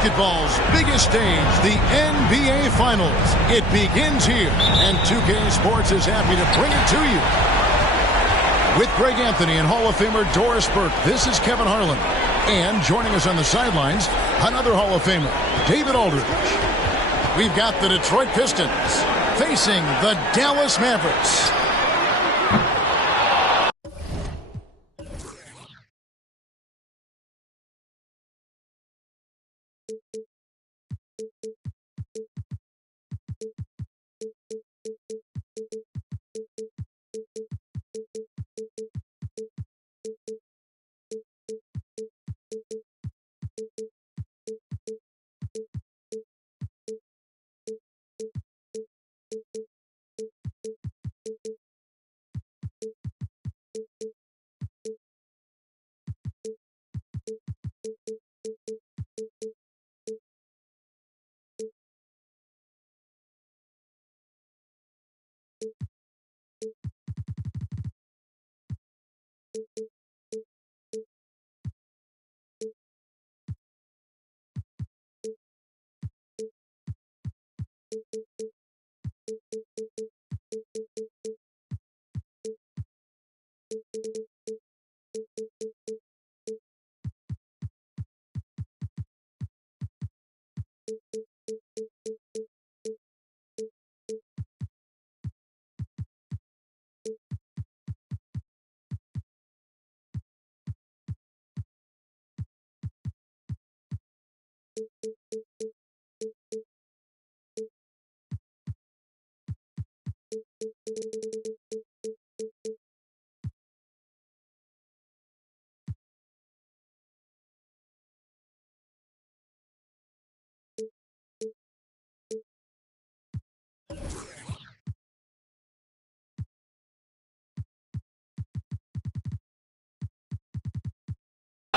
Basketball's biggest stage, the NBA Finals. It begins here, and 2K Sports is happy to bring it to you. With Greg Anthony and Hall of Famer Doris Burke, this is Kevin Harlan. And joining us on the sidelines, another Hall of Famer, David Aldridge. We've got the Detroit Pistons facing the Dallas Mavericks.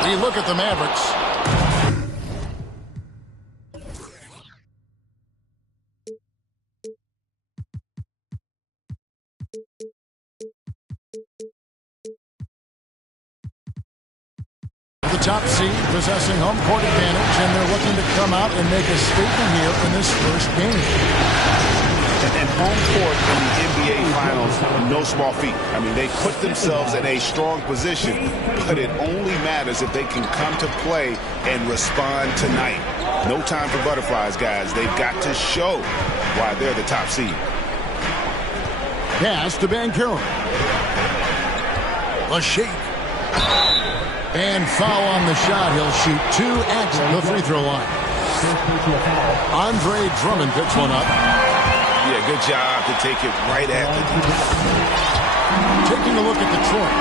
We look at the Mavericks. The top seed possessing home court advantage, and they're looking to come out and make a statement here in this first game. And home court in the NBA Finals, no small feat. I mean, they put themselves in a strong position, but it only matters if they can come to play and respond tonight. No time for butterflies, guys. They've got to show why they're the top seed. Pass to Banchero. A shake. And foul on the shot. He'll shoot two at the free throw line. Andre Drummond picks one up. Yeah, good job to take it right at the defense. Taking a look at Detroit.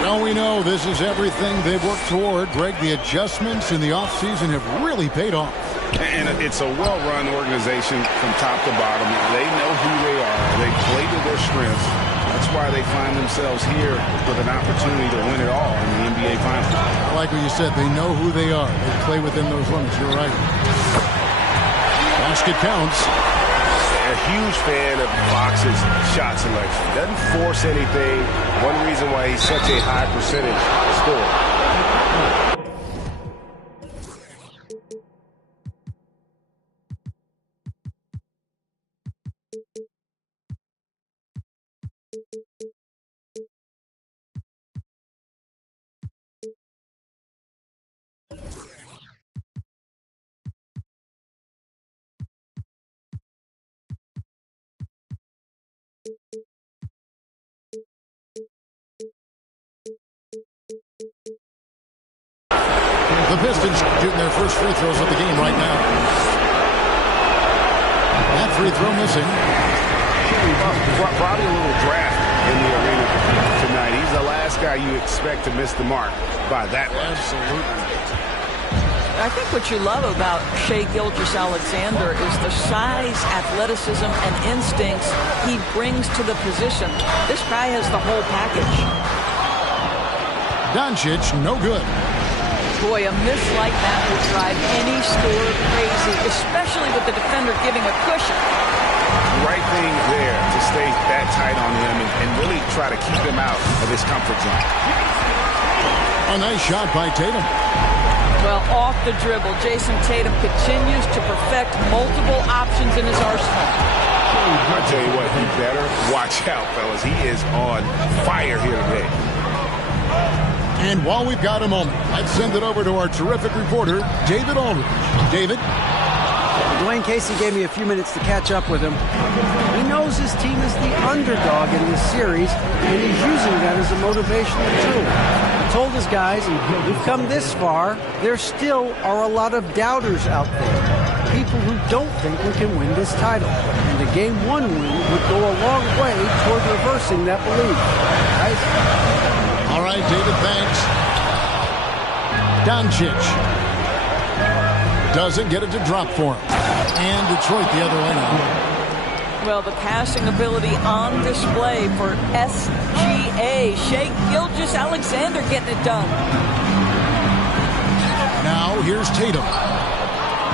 Well, we know this is everything they've worked toward. Greg, the adjustments in the offseason have really paid off. And it's a well-run organization from top to bottom. They know who they are. They play to their strengths. That's why they find themselves here with an opportunity to win it all in the NBA Finals. I like what you said. They know who they are. They play within those limits. You're right. Basket counts. A huge fan of Fox's shot selection. Doesn't force anything. One reason why he's such a high percentage scorer. The Pistons shooting their first free throws of the game right now. That free throw missing. Probably a little draft in the arena tonight. He's the last guy you expect to miss the mark by that much. Absolutely. I think what you love about Shai Gilgeous-Alexander is the size, athleticism, and instincts he brings to the position. This guy has the whole package. Doncic, no good. Boy, a miss like that would drive any scorer crazy, especially with the defender giving a cushion. Right thing there to stay that tight on him and really try to keep him out of his comfort zone. A nice shot by Tatum. Well, off the dribble, Jason Tatum continues to perfect multiple options in his arsenal. I tell you what, you better watch out, fellas. He is on fire here today. And while we've got a moment, let's send it over to our terrific reporter, David Aldridge. David? Dwayne Casey gave me a few minutes to catch up with him. He knows his team is the underdog in this series, and he's using that as a motivational tool. He told his guys, we've come this far, there still are a lot of doubters out there. People who don't think we can win this title. And a Game 1 win would go a long way toward reversing that belief. Guys? All right, David, thanks. Doncic doesn't get it to drop for him. And Detroit the other way now. Well, the passing ability on display for SGA. Shai Gilgeous-Alexander getting it done. Now here's Tatum.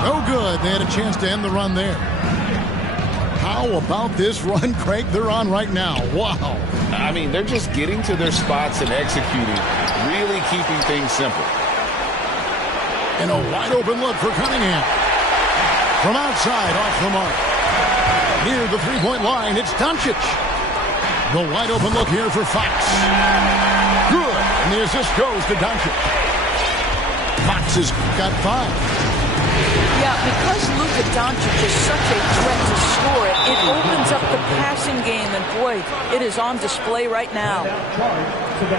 No good. They had a chance to end the run there. How about this run, Craig, they're on right now? Wow. I mean, they're just getting to their spots and executing, really keeping things simple. And a wide open look for Cunningham. From outside, off the mark. Near the three-point line, it's Doncic. The wide open look here for Fox. Good. And the assist goes to Doncic. Fox has got 5. Yeah, because Luka Doncic is such a threat to score it, it opens up the passing game, and boy, it is on display right now.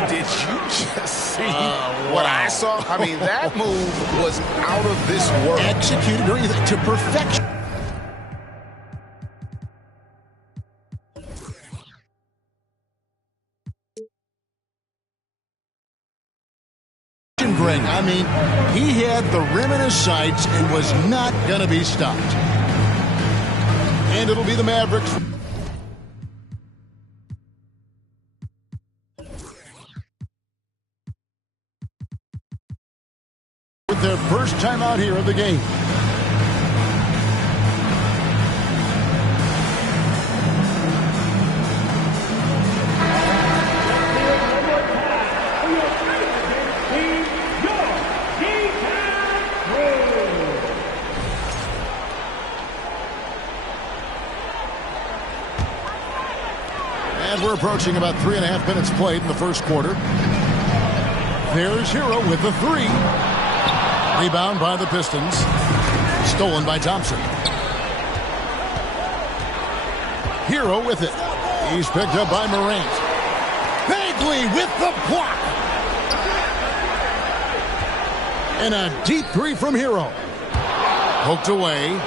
Did you just see what I saw? I mean, that move was out of this world. Executed to perfection. Greg, I mean, he had the rim in his sights and was not going to be stopped. And it'll be the Mavericks. With their first time out here of the game. And we're approaching about 3.5 minutes played in the first quarter. There's Hero with the 3. Rebound by the Pistons. Stolen by Thompson. Hero with it. He's picked up by Morant. Bagley with the block. And a deep 3 from Hero. Poked away.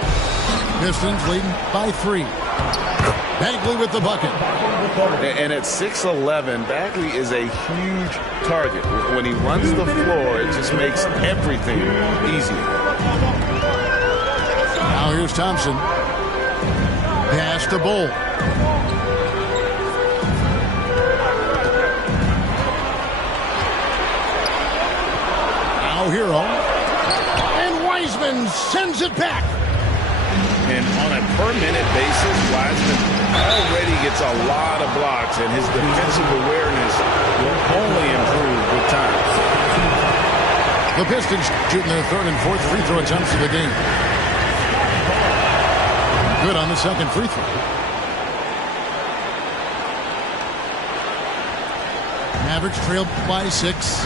Pistons leading by 3. Bagley with the bucket. And at 6'11", Bagley is a huge target. When he runs the floor, it just makes everything easier. Now here's Thompson. Pass to Bull. Now Hero. And Wiseman sends it back. And on a per-minute basis, Wiseman already gets a lot of blocks, and his defensive awareness will only improve with time. The Pistons shooting their 3rd and 4th free throw attempts of the game. Good on the 2nd free throw. Mavericks trail by 6.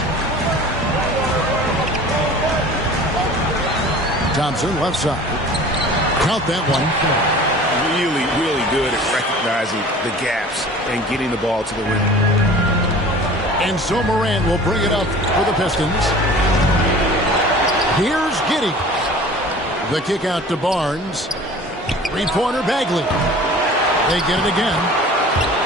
Thompson left side. Count that one. Really, really good at recognizing the gaps and getting the ball to the rim. And so Morant will bring it up for the Pistons. Here's Giddey. The kick out to Barnes. 3-pointer Bagley. They get it again.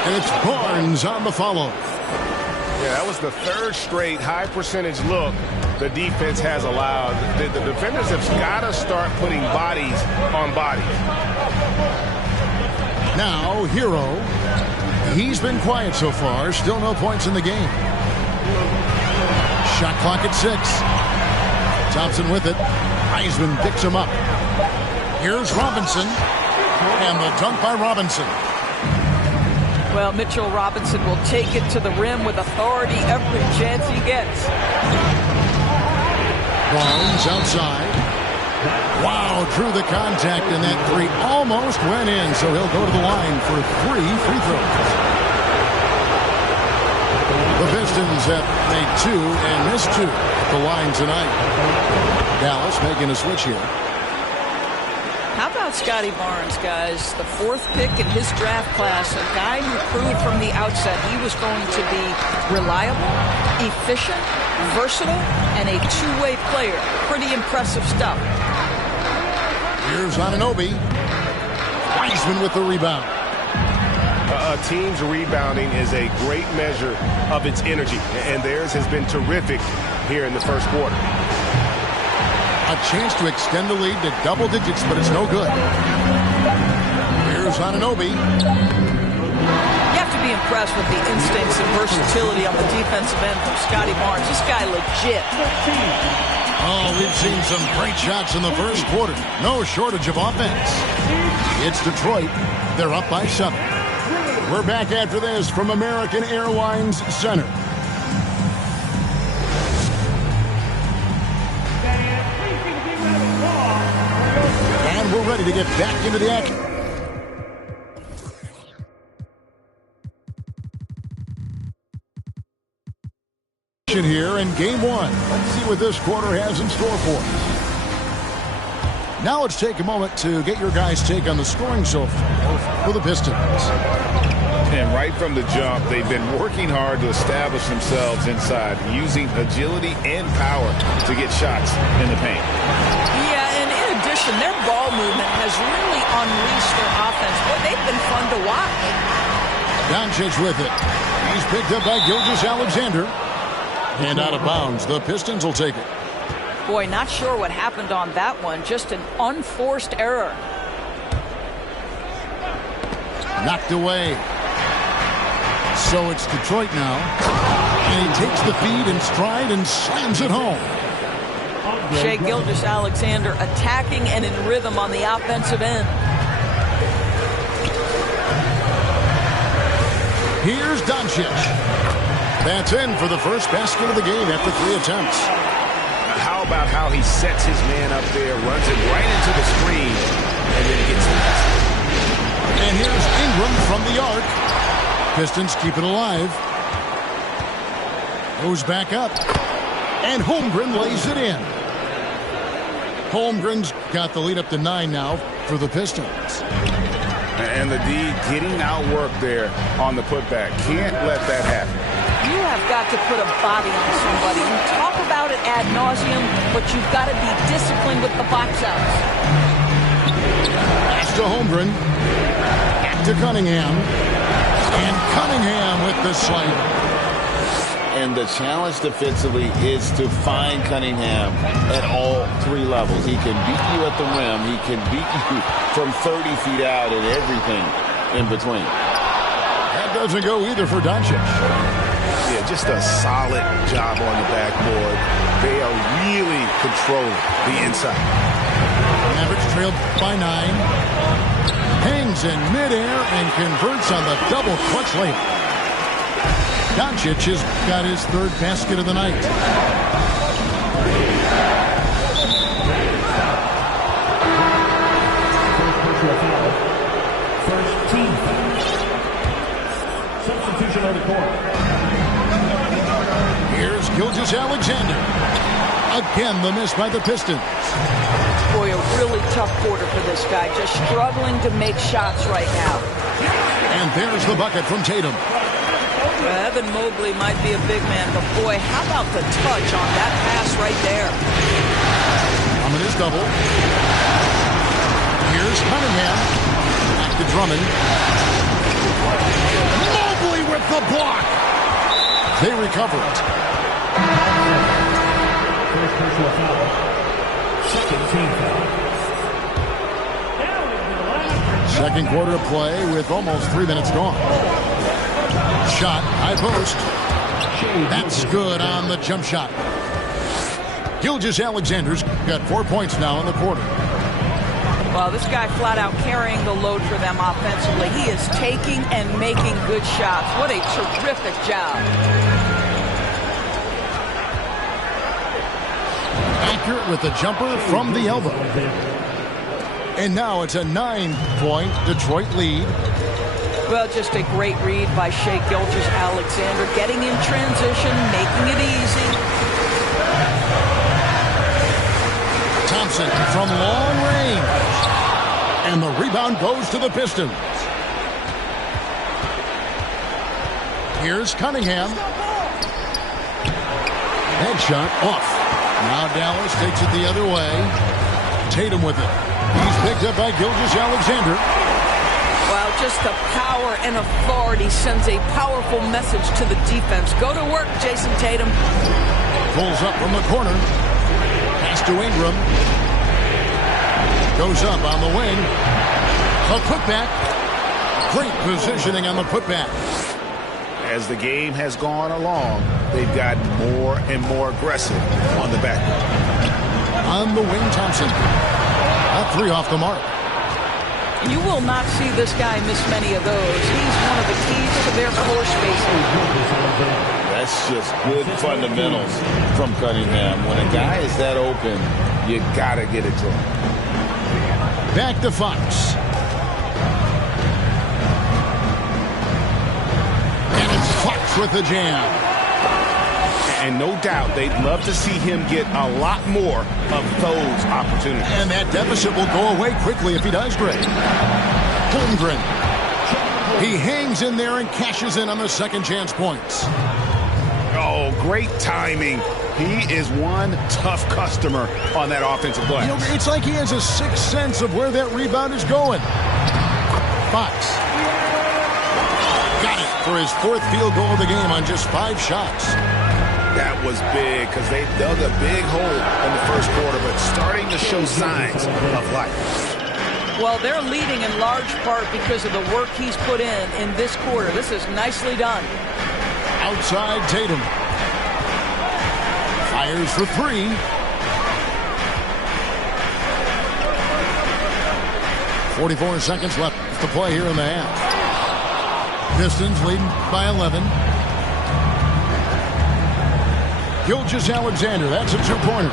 And it's Barnes on the follow. Yeah, that was the 3rd straight high percentage look the defense has allowed. The defenders have got to start putting bodies on bodies. Now, Hero. He's been quiet so far. Still no points in the game. Shot clock at 6. Thompson with it. Wiseman picks him up. Here's Robinson. And the dunk by Robinson. Well, Mitchell Robinson will take it to the rim with authority every chance he gets. Barnes outside. Wow, drew the contact, and that three almost went in, so he'll go to the line for 3 free throws. The Pistons have made 2 and missed 2 at the line tonight. Dallas making a switch here. How about Scotty Barnes, guys? The 4th pick in his draft class, a guy who proved from the outset he was going to be reliable, efficient, versatile, and a two-way player. Pretty impressive stuff. Here's Anunoby. Wiseman with the rebound. A team's rebounding is a great measure of its energy, and theirs has been terrific here in the first quarter. A chance to extend the lead to double digits, but it's no good. Here's Anunoby. You have to be impressed with the instincts and versatility on the defensive end from Scotty Barnes. This guy legit. Oh, we've seen some great shots in the first quarter. No shortage of offense. It's Detroit. They're up by 7. We're back after this from American Airlines Center. And we're ready to get back into the action. Here in game 1. Let's see what this quarter has in store for us. Now let's take a moment to get your guys' take on the scoring so far for the Pistons. And right from the jump, they've been working hard to establish themselves inside, using agility and power to get shots in the paint. Yeah, and in addition, their ball movement has really unleashed their offense. Boy, they've been fun to watch. Doncic with it. He's picked up by Gilgeous-Alexander. And out of bounds, the Pistons will take it. Boy, not sure what happened on that one. Just an unforced error. Knocked away. So it's Detroit now. And he takes the feed in stride and slams it home. Shai Gilgeous-Alexander attacking and in rhythm on the offensive end. Here's Doncic. That's in for the first basket of the game after 3 attempts. How about how he sets his man up there, runs it right into the screen, and then gets the basket. And here's Ingram from the arc. Pistons keep it alive. Goes back up. And Holmgren lays it in. Holmgren's got the lead up to 9 now for the Pistons. And the D getting outworked there on the putback. Can't let that happen. You have got to put a body on somebody. You talk about it ad nauseum, but you've got to be disciplined with the box outs. Pass to Holmgren. Back to Cunningham. And Cunningham with the slider. And the challenge defensively is to find Cunningham at all 3 levels. He can beat you at the rim. He can beat you from 30 feet out and everything in between. That doesn't go either for Doncic. Yeah, just a solid job on the backboard. They are really controlling the inside. Mavericks trailed by 9. Hangs in midair and converts on the double clutch layup. Doncic has got his 3rd basket of the night. First team foul. Substitution on the court. Here's Gilgeous-Alexander. Again, the miss by the Pistons. Boy, a really tough quarter for this guy. Just struggling to make shots right now. And there's the bucket from Tatum. Evan Mobley might be a big man, but boy, how about the touch on that pass right there? Drummond is double. Here's Cunningham. Back to Drummond. Mobley with the block. They recover it. First personal foul. Second team foul. Second quarter of play with almost 3 minutes gone. Shot, high post. That's good on the jump shot. Gilgeous-Alexander's got 4 points now in the quarter. Well, this guy flat out carrying the load for them offensively. He is taking and making good shots. What a terrific job. Back Baker with the jumper from the elbow. And now it's a 9-point Detroit lead. Well, just a great read by Shai Gilgeous-Alexander, getting in transition, making it easy. Thompson from long range. And the rebound goes to the Pistons. Here's Cunningham. Headshot off. Now Dallas takes it the other way. Tatum with it. He's picked up by Gilgeous-Alexander. Well, just the power and authority sends a powerful message to the defense. Go to work, Jason Tatum. Pulls up from the corner. Pass to Ingram. Goes up on the wing. A putback. Great positioning on the putback. As the game has gone along, they've gotten more and more aggressive on the back. On the wing, Thompson. That three off the mark. You will not see this guy miss many of those. He's one of the keys to their floor spacing. That's just good fundamentals from Cunningham. When a guy is that open, you got to get it to him. Back to Fox. And it's Fox with the jam. And no doubt they'd love to see him get a lot more of those opportunities. And that deficit will go away quickly if he does great. Holmgren. He hangs in there and cashes in on the second chance points. Oh, great timing. He is one tough customer on that offensive glass. You know, it's like he has a sixth sense of where that rebound is going. Fox. Got it for his fourth field goal of the game on just 5 shots. That was big because they dug a big hole in the first quarter, but starting to show signs of life. Well, they're leading in large part because of the work he's put in this quarter. This is nicely done. Outside Tatum. Fires for 3. 44 seconds left to play here in the half. Pistons leading by 11. Gilgeous-Alexander, that's a 2-pointer.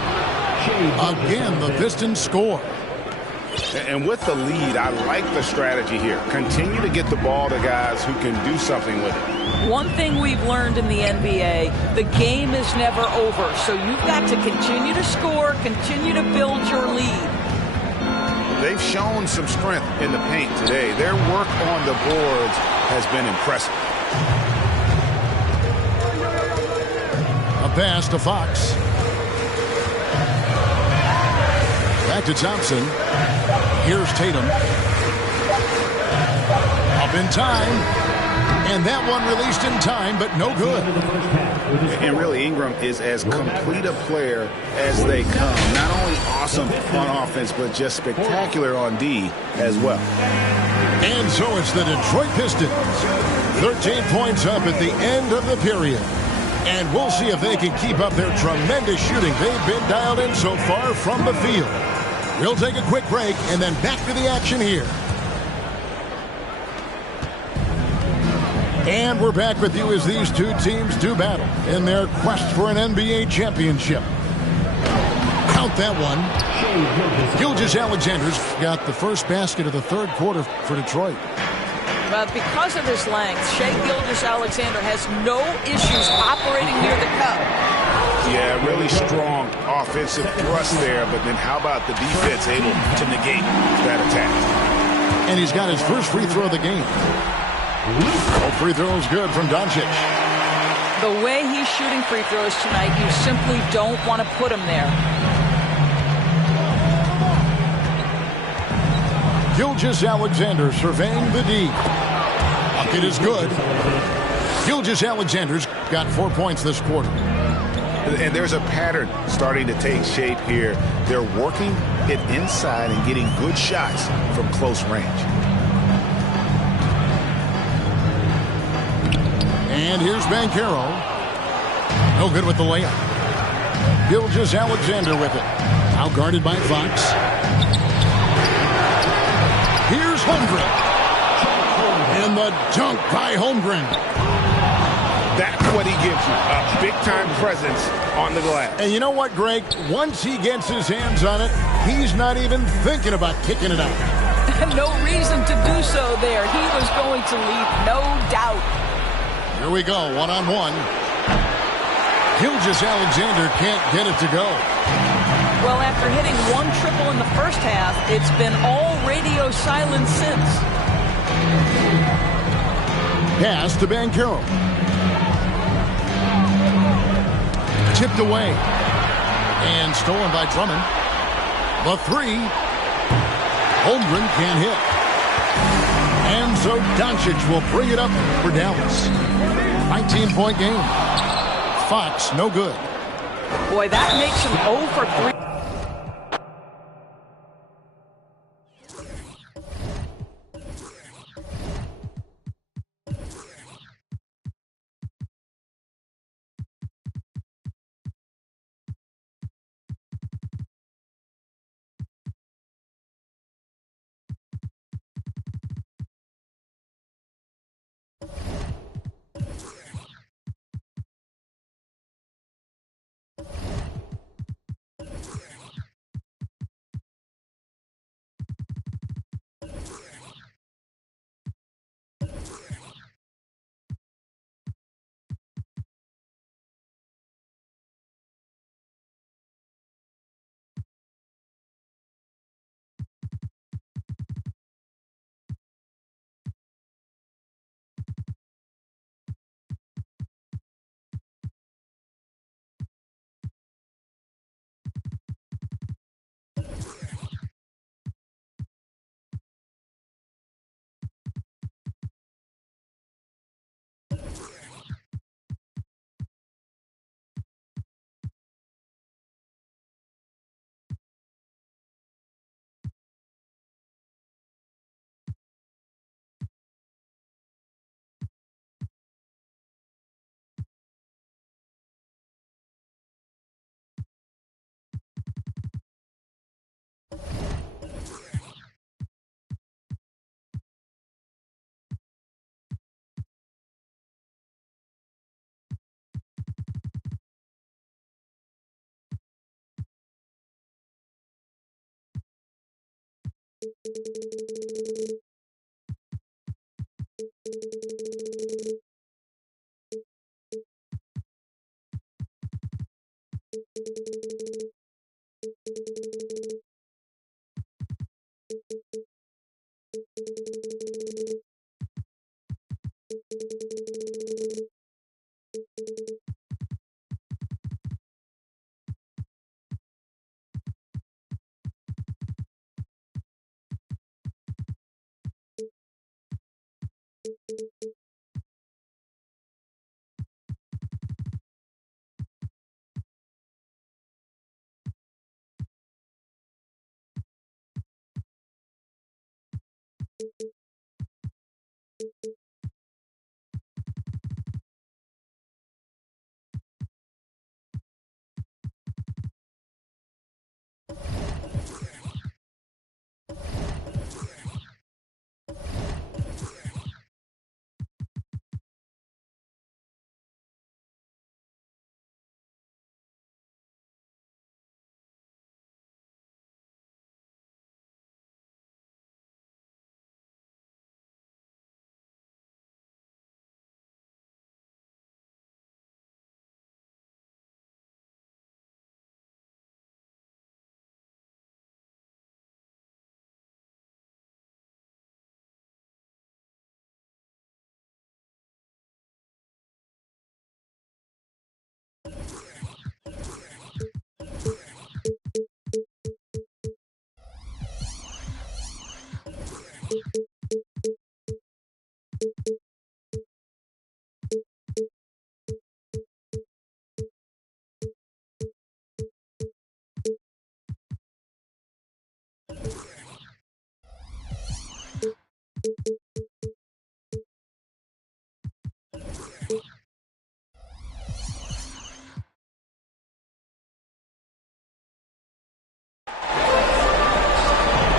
Again, the Pistons score. And with the lead, I like the strategy here. Continue to get the ball to guys who can do something with it. One thing we've learned in the NBA, the game is never over. So you've got to continue to score, continue to build your lead. They've shown some strength in the paint today. Their work on the boards has been impressive. A pass to Fox. Back to Thompson. Here's Tatum. Up in time. And that one released in time, but no good. And really, Ingram is as complete a player as they come. Not only awesome on offense, but just spectacular on D as well. And so it's the Detroit Pistons. 13 points up at the end of the period. And we'll see if they can keep up their tremendous shooting. They've been dialed in so far from the field. We'll take a quick break and then back to the action here. And we're back with you as these two teams do battle in their quest for an NBA championship. Count that one. Gilgeous-Alexander's got the first basket of the third quarter for Detroit. But because of his length, Shai Gilgeous-Alexander has no issues operating near the cup. Yeah, really strong offensive thrust there, but then how about the defense able to negate that attack? And he's got his first free throw of the game. Oh, free throw is good from Doncic. The way he's shooting free throws tonight, you simply don't want to put him there. Gilgeous-Alexander surveying the D. Bucket is good. Gilgeous-Alexander's got 4 points this quarter. And there's a pattern starting to take shape here. They're working it inside and getting good shots from close range. And here's Banchero. No good with the layup. Gilgeous-Alexander with it. Now guarded by Fox. Here's Holmgren. And the dunk by Holmgren. That's what he gives you, a big-time presence on the glass. And you know what, Greg? Once he gets his hands on it, he's not even thinking about kicking it out. No reason to do so there. He was going to lead, no doubt. Here we go, one-on-one. Gilgeous-Alexander can't get it to go. Well, after hitting one triple in the first half, it's been all radio silence since. Pass to Banchero. Tipped away. And stolen by Drummond. The three. Holmgren can't hit. And so Doncic will bring it up for Dallas. 19-point game. Fox, no good. Boy, that makes him 0 for 3.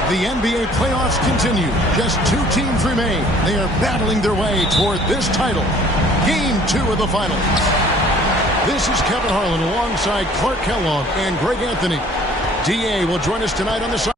The NBA playoffs continue. Just two teams remain. They are battling their way toward this title. Game 2 of the finals. This is Kevin Harlan alongside Clark Kellogg and Greg Anthony. DA will join us tonight on the side.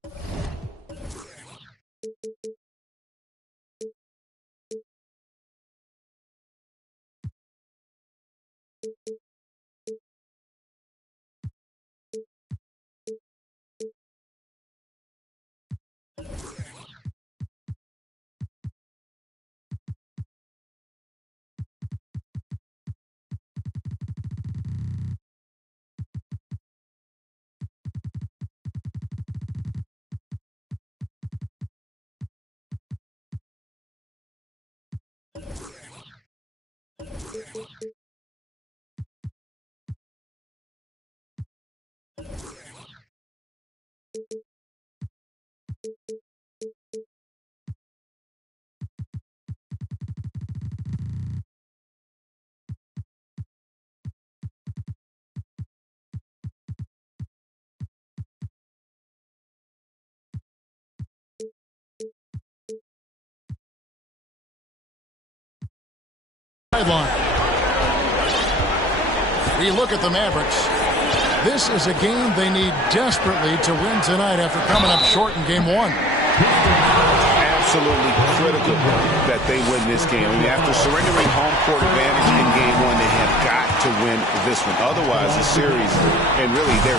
Sideline. We look at the Mavericks. This is a game they need desperately to win tonight after coming up short in game 1. Absolutely critical that they win this game. I mean, after surrendering home court advantage in game 1, they have got to win this one. Otherwise, the series and really their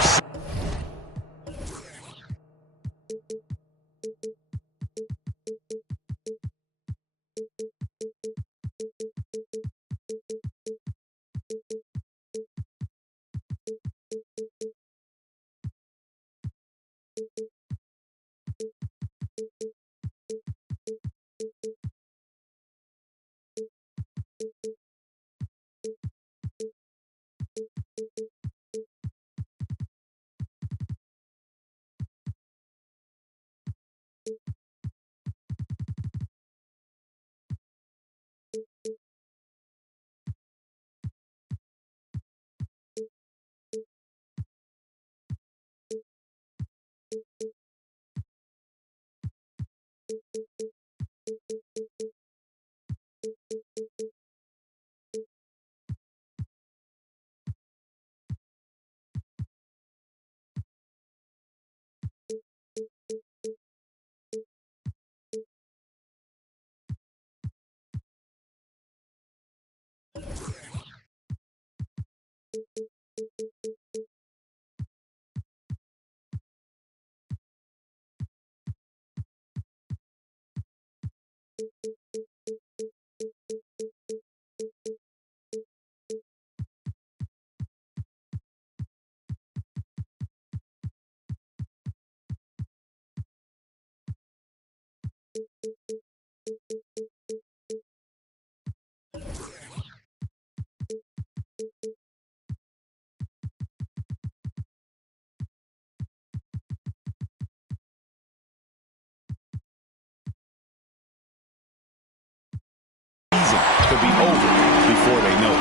to be over before they know it.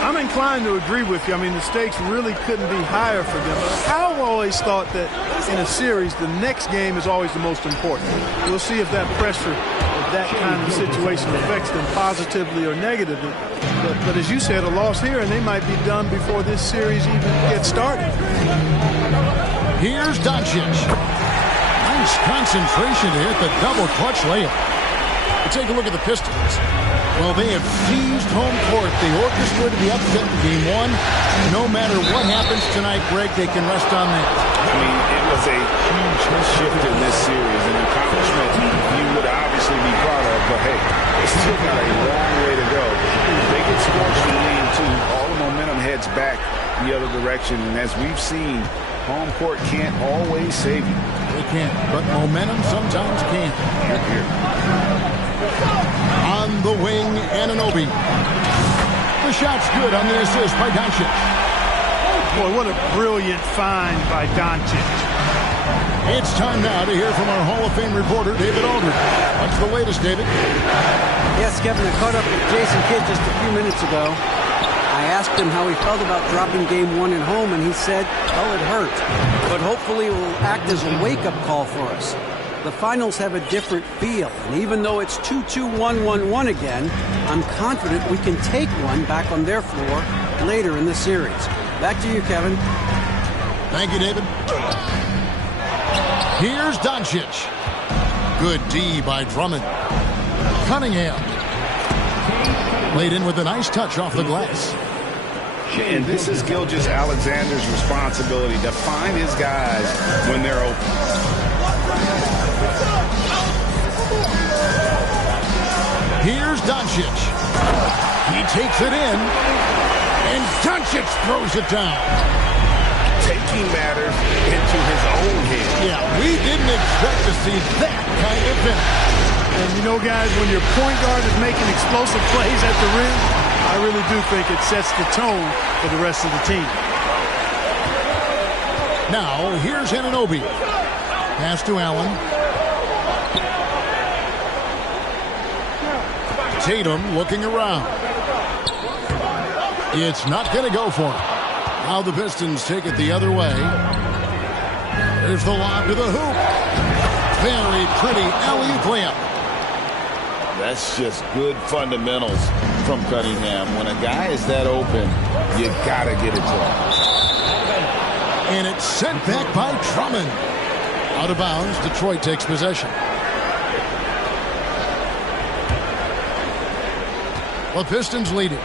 I'm inclined to agree with you. I mean, the stakes really couldn't be higher for them. I've always thought that in a series, the next game is always the most important. We'll see if that pressure, if that kind of situation affects them positively or negatively. But as you said, a loss here, and they might be done before this series even gets started. Here's Doncic. Nice concentration to hit the double clutch layup. Take a look at the Pistons. Well, they have seized home court. They orchestrated the upset in game 1. No matter what happens tonight, Greg, they can rest on that. I mean, it was a huge shift in this series, an accomplishment you would obviously be proud of, but hey, it's still got a long way to go. They get scorched in game 2. All the momentum heads back the other direction, and as we've seen, home court can't always save you. They can't, but momentum sometimes can. Here. On the wing, Anunoby. The shot's good on the assist by Doncic. Boy, what a brilliant find by Doncic. It's time now to hear from our Hall of Fame reporter, David Aldridge. What's the latest, David? Yes, Kevin, I caught up with Jason Kidd just a few minutes ago. I asked him how he felt about dropping game 1 at home, and he said, well, it hurt. But hopefully it will act as a wake-up call for us. The finals have a different feel, and even though it's 2-2-1-1-1 again, I'm confident we can take one back on their floor later in the series. Back to you, Kevin. Thank you, David. Here's Doncic. Good D by Drummond. Cunningham. Laid in with a nice touch off the glass. And this is Gilgeous-Alexander's responsibility to find his guys when they're open. Here's Doncic. He takes it in, and Doncic throws it down. Taking matters into his own hand. Yeah, we didn't expect to see that kind of finish. And you know, guys, when your point guard is making explosive plays at the rim, I really do think it sets the tone for the rest of the team. Now, here's Anunoby. Pass to Allen. Tatum looking around. It's not going to go for him. Now the Pistons take it the other way. There's the lob to the hoop. Very pretty alley-oop layup. That's just good fundamentals from Cunningham. When a guy is that open, you got to get it to him. And it's sent back by Drummond. Out of bounds, Detroit takes possession. The Pistons lead it.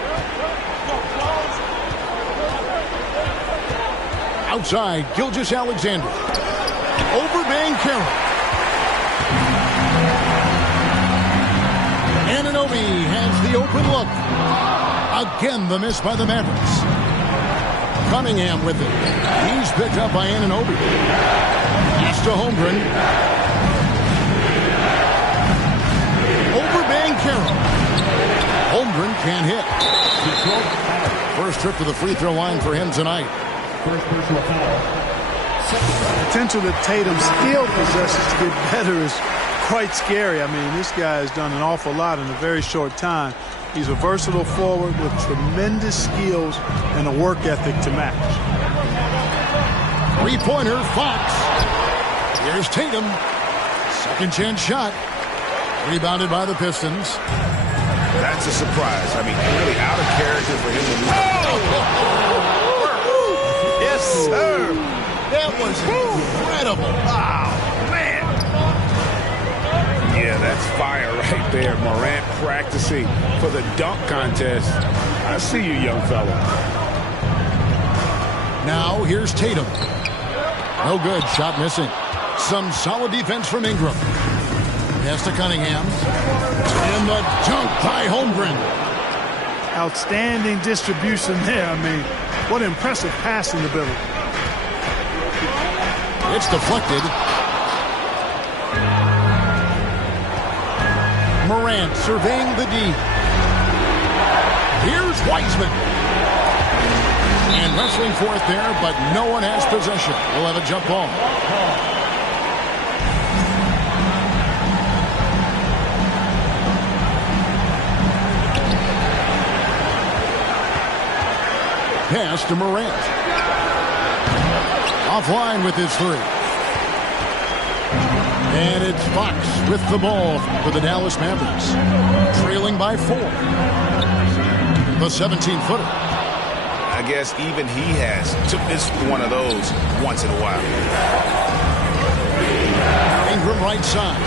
Outside, Gilgeous-Alexander. Over Banchero. Anunoby has the open look. Again, the miss by the Mavericks. Cunningham with it. He's picked up by Anunoby. Pass to Holmgren. Over Banchero. Holmgren can't hit. First trip to the free throw line for him tonight. First personal foul. The potential that Tatum still possesses to get better is quite scary. I mean, this guy has done an awful lot in a very short time. He's a versatile forward with tremendous skills and a work ethic to match. Three-pointer, Fox. Here's Tatum. Second chance shot. Rebounded by the Pistons. That's a surprise. I mean, really out of character for him to move. Yes, sir. That was incredible. Wow, man. Yeah, that's fire right there. Morant practicing for the dunk contest. I see you, young fella. Now, here's Tatum. No good. Shot missing. Some solid defense from Ingram. Pass to Cunningham. And the dunk by Holmgren. Outstanding distribution there. I mean, what impressive passing ability. It's deflected. Morant surveying the D. Here's Wiseman. And wrestling for it there, but no one has possession. We'll have a jump ball. Pass to Morant. Offline with his three. And it's Fox with the ball for the Dallas Mavericks. Trailing by 4. The 17-footer. I guess even he has to miss one of those once in a while. Ingram right side.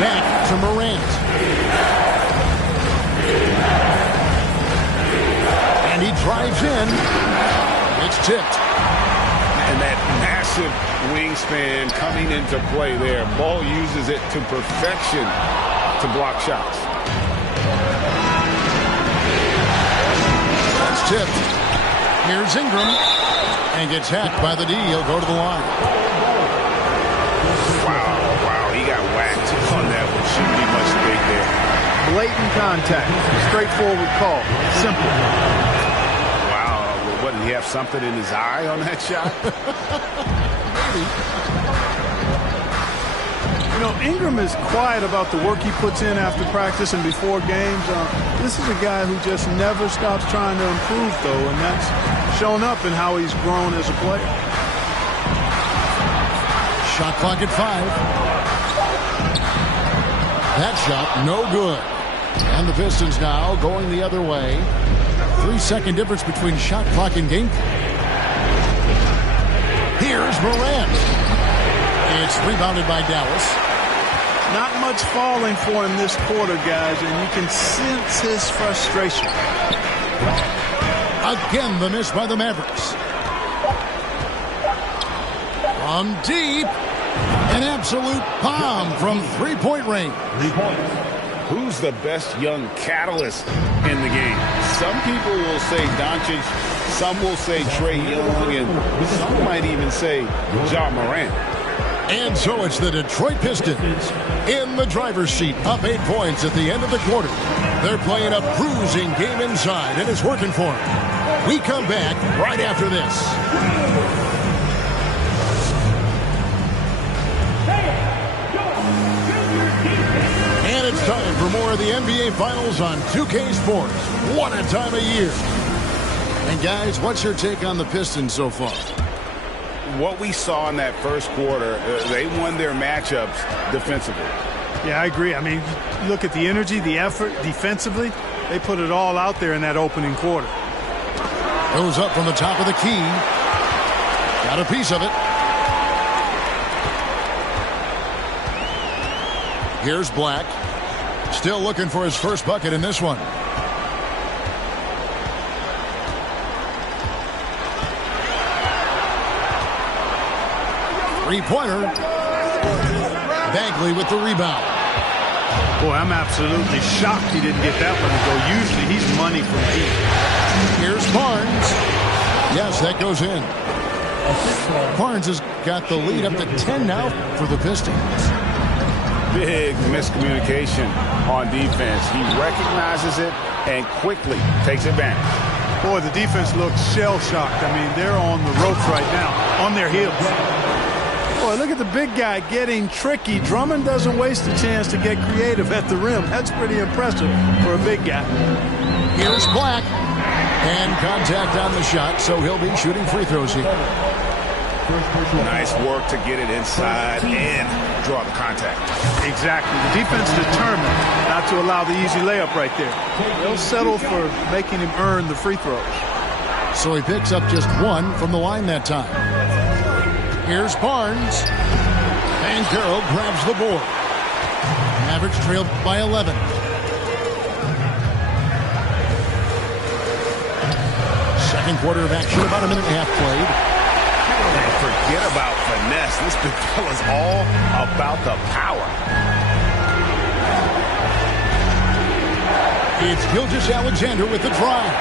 Back to Morant. And he drives in. It's tipped. And that massive wingspan coming into play there. Ball uses it to perfection to block shots. That's tipped. Here's Ingram. And gets hacked by the D. He'll go to the line. Wow, he got whacked on that one. Shouldn't be much big there. Blatant contact. Straightforward call. Simple. What, did he have something in his eye on that shot? Maybe. You know, Ingram is quiet about the work he puts in after practice and before games. This is a guy who just never stops trying to improve, though, and that's shown up in how he's grown as a player. Shot clock at 5. That shot no good. And the Pistons now going the other way. 3-second difference between shot clock and game. Here's Morant. It's rebounded by Dallas. Not much falling for him this quarter, guys, and you can sense his frustration. Again, the miss by the Mavericks. From deep, an absolute bomb from three-point range. 3 points. Who's the best young catalyst in the game? Some people will say Doncic, some will say Trae Young, and some might even say Ja Morant. And so it's the Detroit Pistons in the driver's seat, up 8 points at the end of the quarter. They're playing a bruising game inside, and it's working for them. We come back right after this. And it's time for more of the NBA Finals on 2K Sports. What a time of year. And guys, what's your take on the Pistons so far? What we saw in that first quarter, they won their matchups defensively. Yeah, I agree. I mean, look at the energy, the effort defensively. They put it all out there in that opening quarter. Goes up from the top of the key. Got a piece of it. Here's Black. Still looking for his first bucket in this one. Three-pointer. Bagley with the rebound. Boy, I'm absolutely shocked he didn't get that one to go. Usually he's money from deep. Here's Barnes. Yes, that goes in. Barnes has got the lead up to 10 now for the Pistons. Big miscommunication on defense. He recognizes it and quickly takes advantage. Boy, the defense looks shell-shocked. I mean, they're on the ropes right now, on their heels. Boy, look at the big guy getting tricky. Drummond doesn't waste a chance to get creative at the rim. That's pretty impressive for a big guy. Here's Black. And contact on the shot, so he'll be shooting free throws here. Nice work to get it inside and draw the contact. Exactly. The defense determined not to allow the easy layup right there. They'll settle for making him earn the free throws. So he picks up just one from the line that time. Here's Barnes. And Carroll grabs the board. Mavericks trailed by 11. Second quarter of action, about a minute and a half played. And forget about finesse. This big fella's all about the power. It's Gilgeous-Alexander with the drive.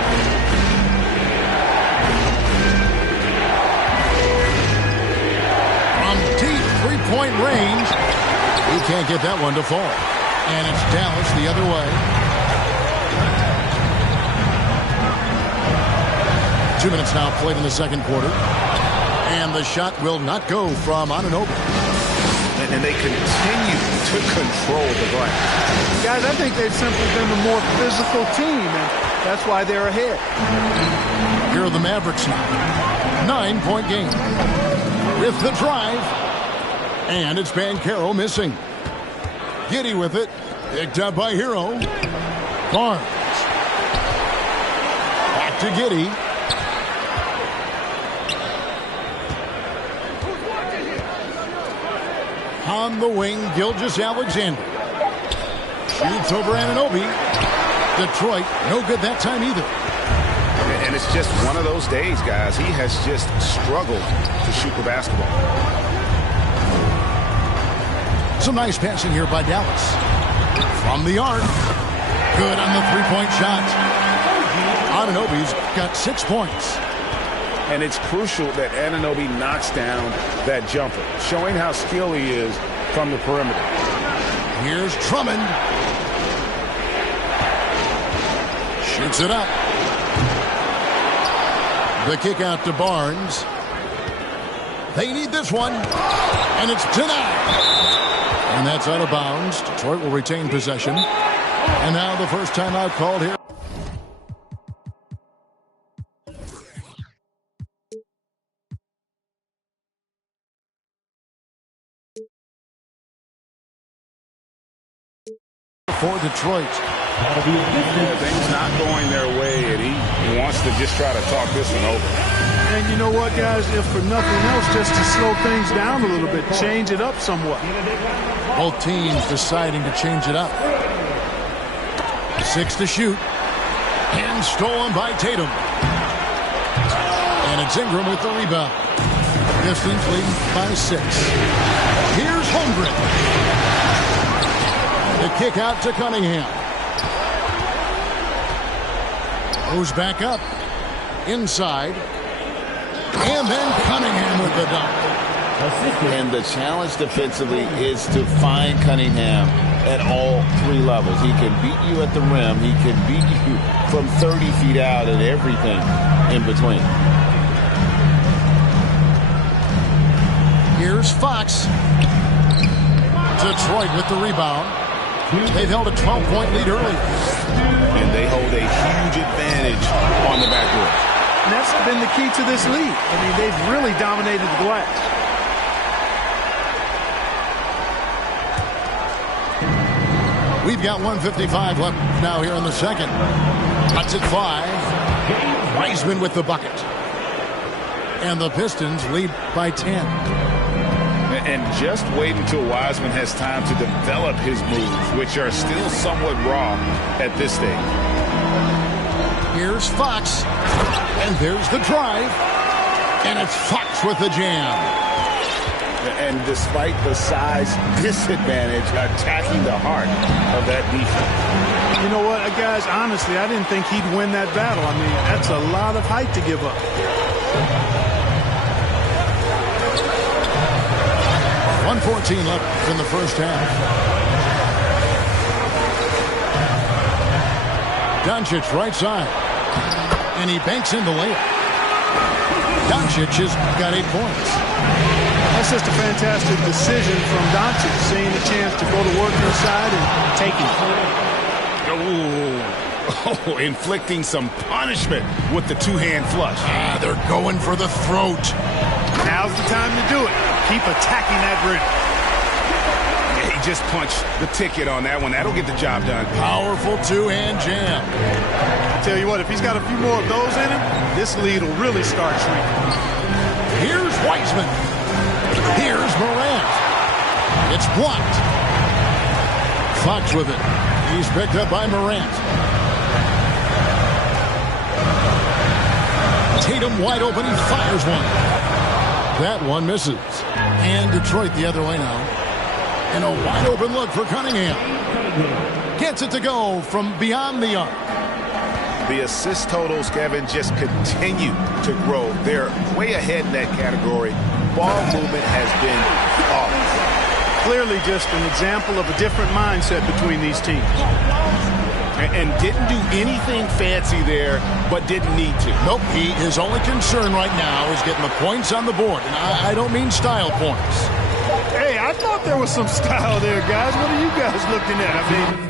From deep three-point range, he can't get that one to fall. And it's Dallas the other way. 2 minutes now played in the second quarter. And the shot will not go from Anunoby. And they continue to control the glass. Guys, I think they've simply been the more physical team, and that's why they're ahead. Here are the Mavericks now. 9-point game. With the drive. And it's Banchero missing. Giddey with it. Picked up by Hero. Barnes. Back to Giddey. On the wing, Gilgeous-Alexander. Shoots over Anunoby. Detroit, no good that time either. And it's just one of those days, guys. He has just struggled to shoot the basketball. Some nice passing here by Dallas. From the arc. Good on the three-point shot. Anunoby's got 6 points. And it's crucial that Anunoby knocks down that jumper, showing how skilled he is from the perimeter. Here's Drummond. Shoots it up. The kick out to Barnes. They need this one. And it's denied. And that's out of bounds. Detroit will retain possession. And now the first timeout called here. for Detroit. Things not going their way, and he wants to just try to talk this one over. And you know what, guys? If for nothing else, just to slow things down a little bit, change it up somewhat. Both teams deciding to change it up. 6 to shoot. And stolen by Tatum. And it's Ingram with the rebound. Pistons leading by 6. Here's Holmgren. The kick out to Cunningham. Goes back up. Inside. And then Cunningham with the dunk. And the challenge defensively is to find Cunningham at all 3 levels. He can beat you at the rim. He can beat you from 30 feet out and everything in between. Here's Fox. Detroit with the rebound. They've held a 12-point lead early. And they hold a huge advantage on the backcourt. And that's been the key to this lead. I mean, they've really dominated the glass. We've got 1:55 left now here in the second. Cuts it 5. Wiseman with the bucket. And the Pistons lead by 10. And just wait until Wiseman has time to develop his moves, which are still somewhat raw at this stage. Here's Fox. And there's the drive. And it's Fox with the jam. And despite the size disadvantage, attacking the heart of that defense. You know what, guys, honestly, I didn't think he'd win that battle. I mean, that's a lot of height to give up. 1:14 left in the first half. Doncic right side. And he banks in the layup. Doncic has got 8 points. That's just a fantastic decision from Doncic, seeing the chance to go to work inside and taking it. Oh, inflicting some punishment with the 2-hand flush. They're going for the throat. Now's the time to do it. Keep attacking that rim. Yeah, he just punched the ticket on that one. That'll get the job done. Powerful 2-hand jam. I tell you what, if he's got a few more of those in him, this lead will really start shrinking. Here's Wiseman. Here's Morant. It's blocked. Fox with it. He's picked up by Morant. Tatum wide open. He fires one. That one misses. And Detroit the other way now. And a wide open look for Cunningham. Gets it to go from beyond the arc. The assist totals, Kevin, just continue to grow. They're way ahead in that category. Ball movement has been off. Clearly just an example of a different mindset between these teams. And didn't do anything fancy there, but didn't need to. Nope, his only concern right now is getting the points on the board. And I don't mean style points. Hey, I thought there was some style there, guys. What are you guys looking at? I mean,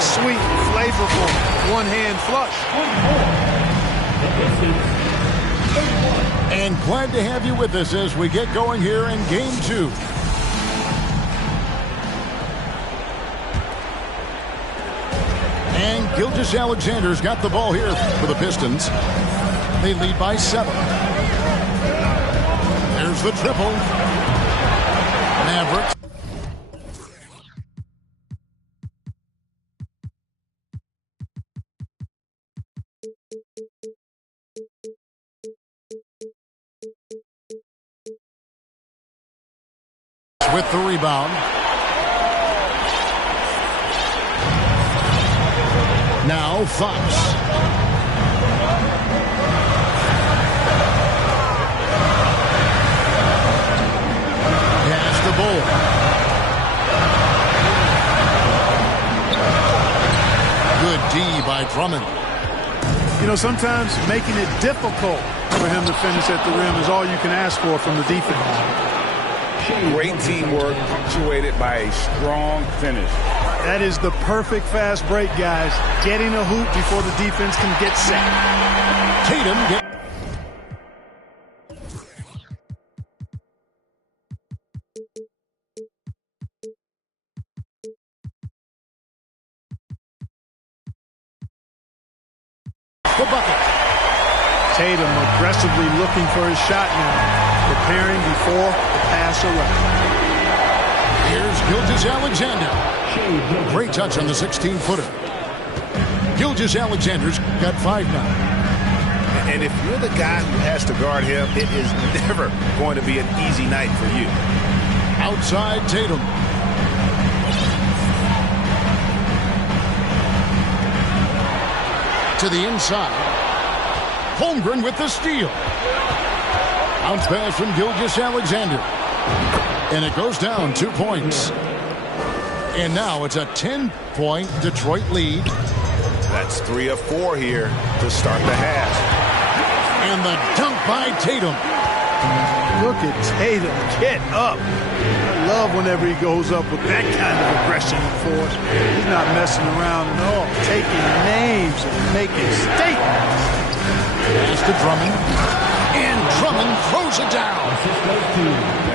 sweet, flavorful one-hand flush. And glad to have you with us as we get going here in Game 2. And Gilgeous-Alexander's got the ball here for the Pistons. They lead by 7. There's the triple. Mavericks. With the rebound. Now Fox. Pass the ball. Good D by Drummond. You know, sometimes making it difficult for him to finish at the rim is all you can ask for from the defense. Great teamwork punctuated by a strong finish. That is the perfect fast break, guys. Getting a hoop before the defense can get set. Tatum get. The bucket. Tatum aggressively looking for his shot now, preparing before the pass around. Here's Gilgeous-Alexander. Great touch on the 16-footer. Gilgeous-Alexander's got 5 now. And if you're the guy who has to guard him, it is never going to be an easy night for you. Outside Tatum. To the inside. Holmgren with the steal. Bounce pass from Gilgeous-Alexander. And it goes down 2 points. And now it's a 10-point Detroit lead. That's 3 of 4 here to start the half. And the dunk by Tatum. Look at Tatum. Get up. I love whenever he goes up with that kind of aggression and force. He's not messing around at all. Taking names and making statements. Pass to Drummond. And Drummond throws it down.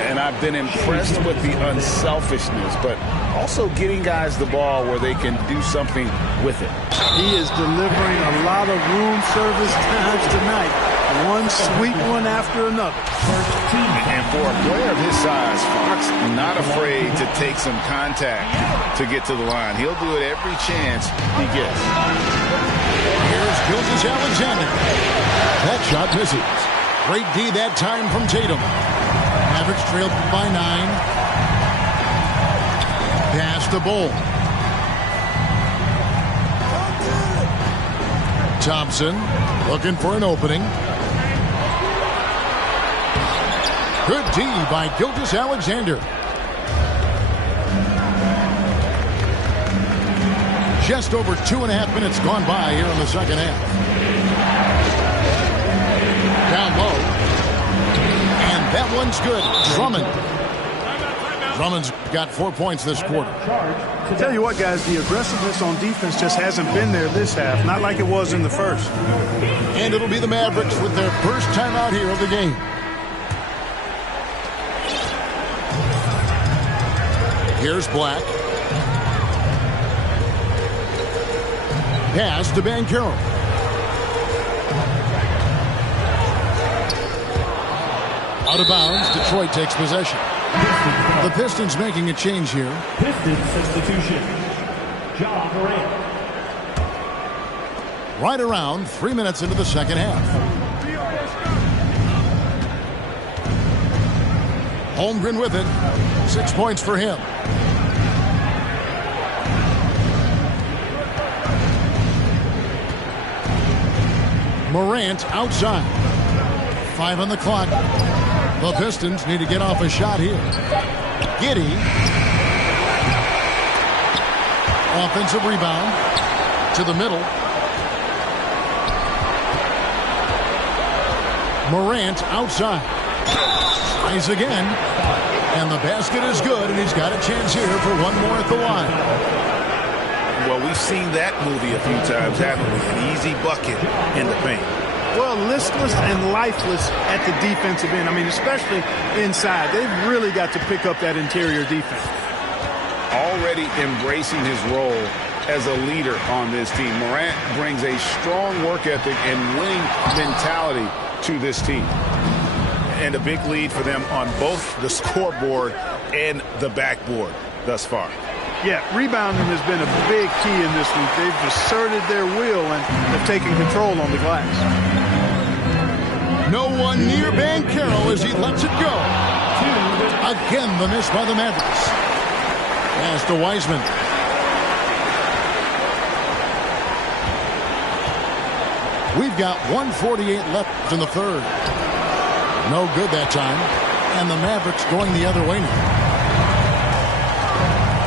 And I've been impressed with the unselfishness, but also getting guys the ball where they can do something with it. He is delivering a lot of room service times tonight. One sweet one after another. And for a player of his size, Fox not afraid to take some contact to get to the line. He'll do it every chance he gets. Here's Gilgeous-Alexander. That shot misses. Great D that time from Tatum. Mavericks trailed by 9. Pass the ball. Thompson looking for an opening. Good D by Gilgeous-Alexander. Just over 2.5 minutes gone by here in the second half. Down low. And that one's good. Drummond. Drummond's got 4 points this quarter. I'll tell you what, guys, the aggressiveness on defense just hasn't been there this half. Not like it was in the first. And it'll be the Mavericks with their first time out here of the game. Here's Black. Pass to Banchero. Out of bounds, Detroit takes possession. The Pistons making a change here. Pistons substitution. Ja Morant. Right around 3 minutes into the second half. Holmgren with it. 6 points for him. Morant outside. 5 on the clock. The Pistons need to get off a shot here. Giddey. Offensive rebound. To the middle. Morant outside. Tries again. And the basket is good, and he's got a chance here for one more at the line. Well, we've seen that movie a few times, haven't we? An easy bucket in the paint. Well, listless and lifeless at the defensive end. I mean, especially inside. They've really got to pick up that interior defense. Already embracing his role as a leader on this team. Morant brings a strong work ethic and winning mentality to this team. And a big lead for them on both the scoreboard and the backboard thus far. Yeah, rebounding has been a big key in this week. They've asserted their will and have taken control on the glass. No one near Banchero as he lets it go. Again, the miss by the Mavericks. Pass to Wiseman. We've got 1:48 left in the third. No good that time. And the Mavericks going the other way now.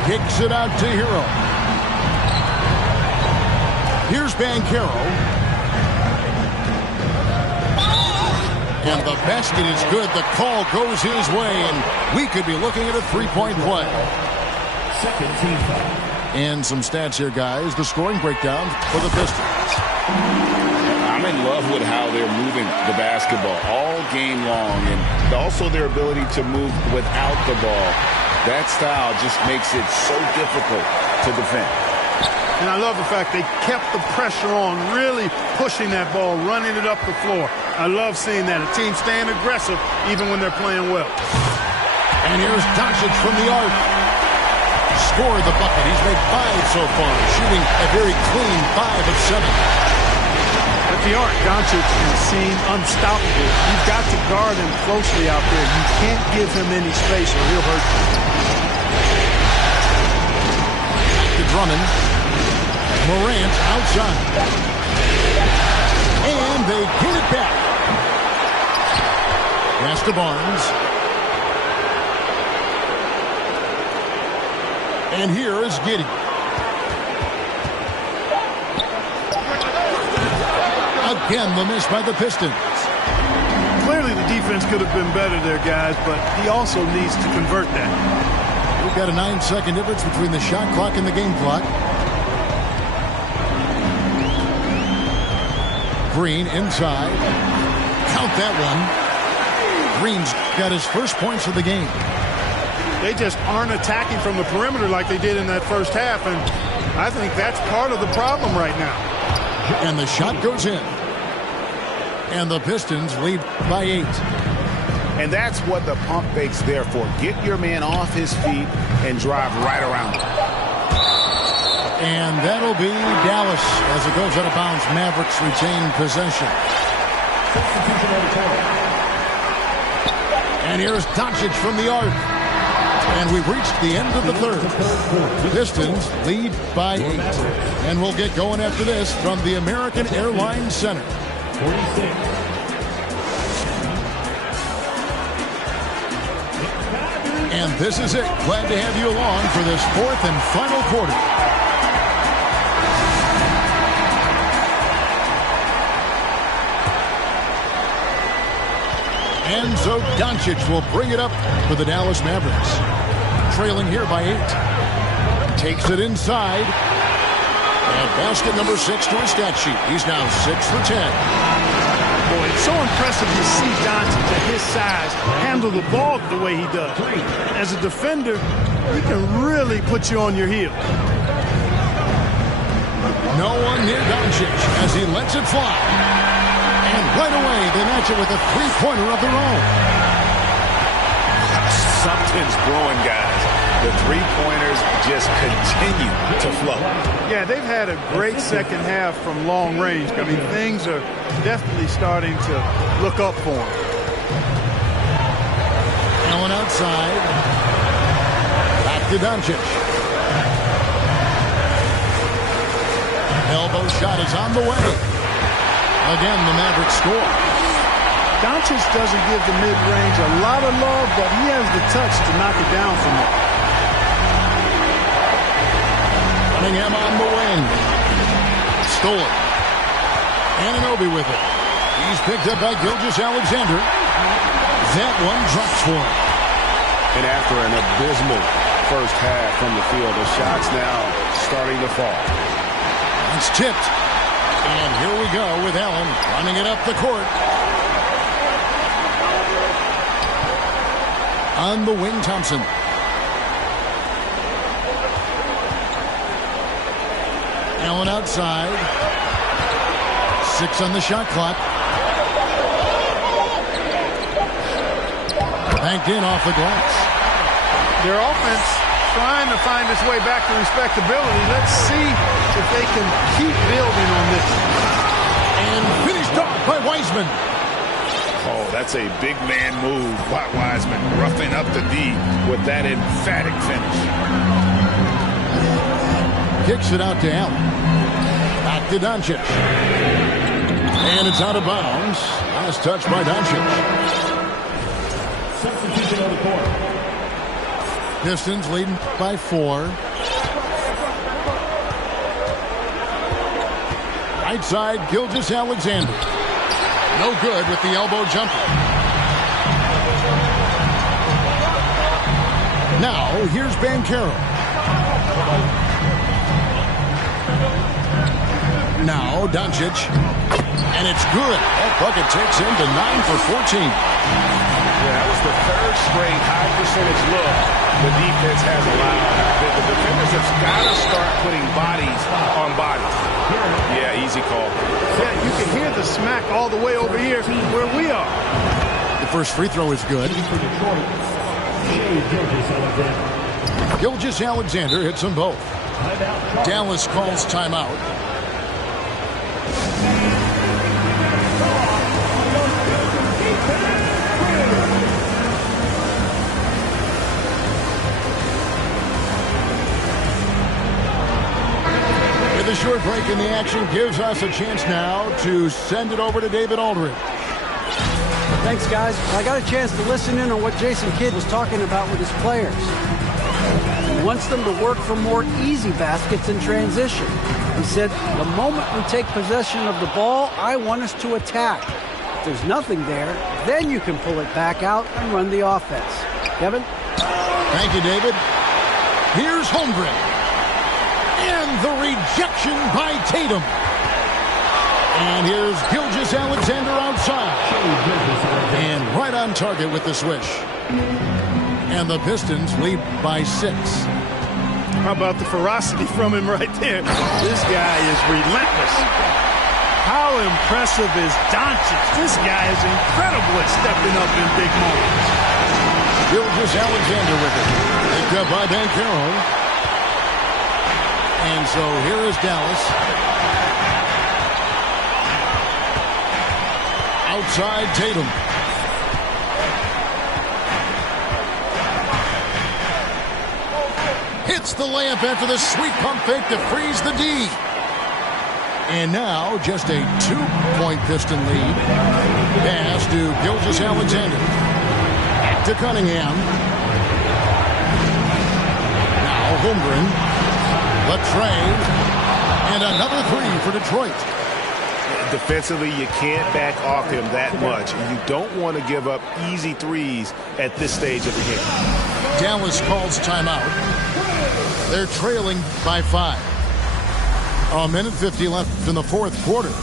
Kicks it out to Hero. Here's Banchero. And the basket is good. The call goes his way, and we could be looking at a three-point play. Second team foul. And some stats here, guys. The scoring breakdown for the Pistons. I'm in love with how they're moving the basketball all game long, and also their ability to move without the ball. That style just makes it so difficult to defend. And I love the fact they kept the pressure on, really pushing that ball, running it up the floor. I love seeing that. A team staying aggressive even when they're playing well. And here's Doncic from the arc. Scored the bucket. He's made 5 so far, shooting a very clean 5 of 7. At the arc, Doncic is seen unstoppable. You've got to guard him closely out there. You can't give him any space or he'll hurt you. To Drummond. Morant outside. And they get it back. Pass to Barnes. And here is Giddey. Again, the miss by the Pistons. Clearly the defense could have been better there, guys, but he also needs to convert that. We've got a 9-second difference between the shot clock and the game clock. Green inside. Count that one. Green's got his first points of the game. They just aren't attacking from the perimeter like they did in that first half, and I think that's part of the problem right now. And the shot goes in. And the Pistons lead by 8. And that's what the pump fake's there for. Get your man off his feet and drive right around him. And that'll be Dallas as it goes out of bounds. Mavericks retain possession. And here's Doncic from the arc. And we've reached the end of the third. The Pistons lead by 8. And we'll get going after this from the American Airlines Center. 46. And this is it. Glad to have you along for this fourth and final quarter. And so Doncic will bring it up for the Dallas Mavericks. Trailing here by 8. Takes it inside. And basket number 6 to his stat sheet. He's now 6 for 10. Boy, it's so impressive to see Doncic at his size handle the ball the way he does. As a defender, he can really put you on your heel. No one near Doncic as he lets it fly. And right away, they match it with a three-pointer of their own. Something's brewing, guys. The three-pointers just continue to flow. Yeah, they've had a great second half from long range. I mean, things are definitely starting to look up for them. Allen outside. Back to Doncic. Elbow shot is on the way. Again, the Mavericks score. Doncic doesn't give the mid-range a lot of love, but he has the touch to knock it down from it. Cunningham on the wing. Stole it. Anunoby with it. He's picked up by Gilgeous-Alexander. That one drops for him. And after an abysmal first half from the field. The shots now starting to fall. It's tipped. And here we go with Allen running it up the court. On the wing, Thompson. Allen outside. 6 on the shot clock. Banked in off the glass. Their offense trying to find its way back to respectability. Let's see if they can keep building on this. And finished off by Wiseman. Oh, that's a big man move. Wiseman roughing up the D with that emphatic finish. Kicks it out to Allen. Back to Doncic. And it's out of bounds. Last touch by Doncic. Substitution on the court. Pistons leading by 4. Right side, Gilgeous-Alexander. No good with the elbow jumper. Now, here's Banchero. Now, Doncic. And it's good. That bucket takes him to 9 for 14. Yeah, that was the third straight high percentage look the defense has allowed. The defenders have got to start putting bodies on bodies. Yeah, easy call. Yeah, you can hear the smack all the way over here where we are. The first free throw is good. Gilgeous-Alexander hits them both. Dallas calls timeout. The short break in the action gives us a chance now to send it over to David Aldridge. Thanks, guys. I got a chance to listen in on what Jason Kidd was talking about with his players. He wants them to work for more easy baskets in transition. He said, the moment we take possession of the ball, I want us to attack. If there's nothing there, then you can pull it back out and run the offense. Kevin? Thank you, David. Here's Holmgren. And the rejection by Tatum. And here's Gilgeous-Alexander outside. And right on target with the swish. And the Pistons lead by 6. How about the ferocity from him right there? This guy is relentless. How impressive is Doncic? This guy is incredible at stepping up in big moments. Gilgeous-Alexander with it. Picked up by Banchero. And so here is Dallas. Outside Tatum. Hits the layup after the sweet pump fake to freeze the D. And now just a 2-point Piston lead. Pass to Gilgeous-Alexander. Back to Cunningham. Now Holmgren. The trade, and another 3 for Detroit. Defensively, you can't back off him that much. You don't want to give up easy threes at this stage of the game. Dallas calls timeout. They're trailing by 5. 1:50 left in the fourth quarter.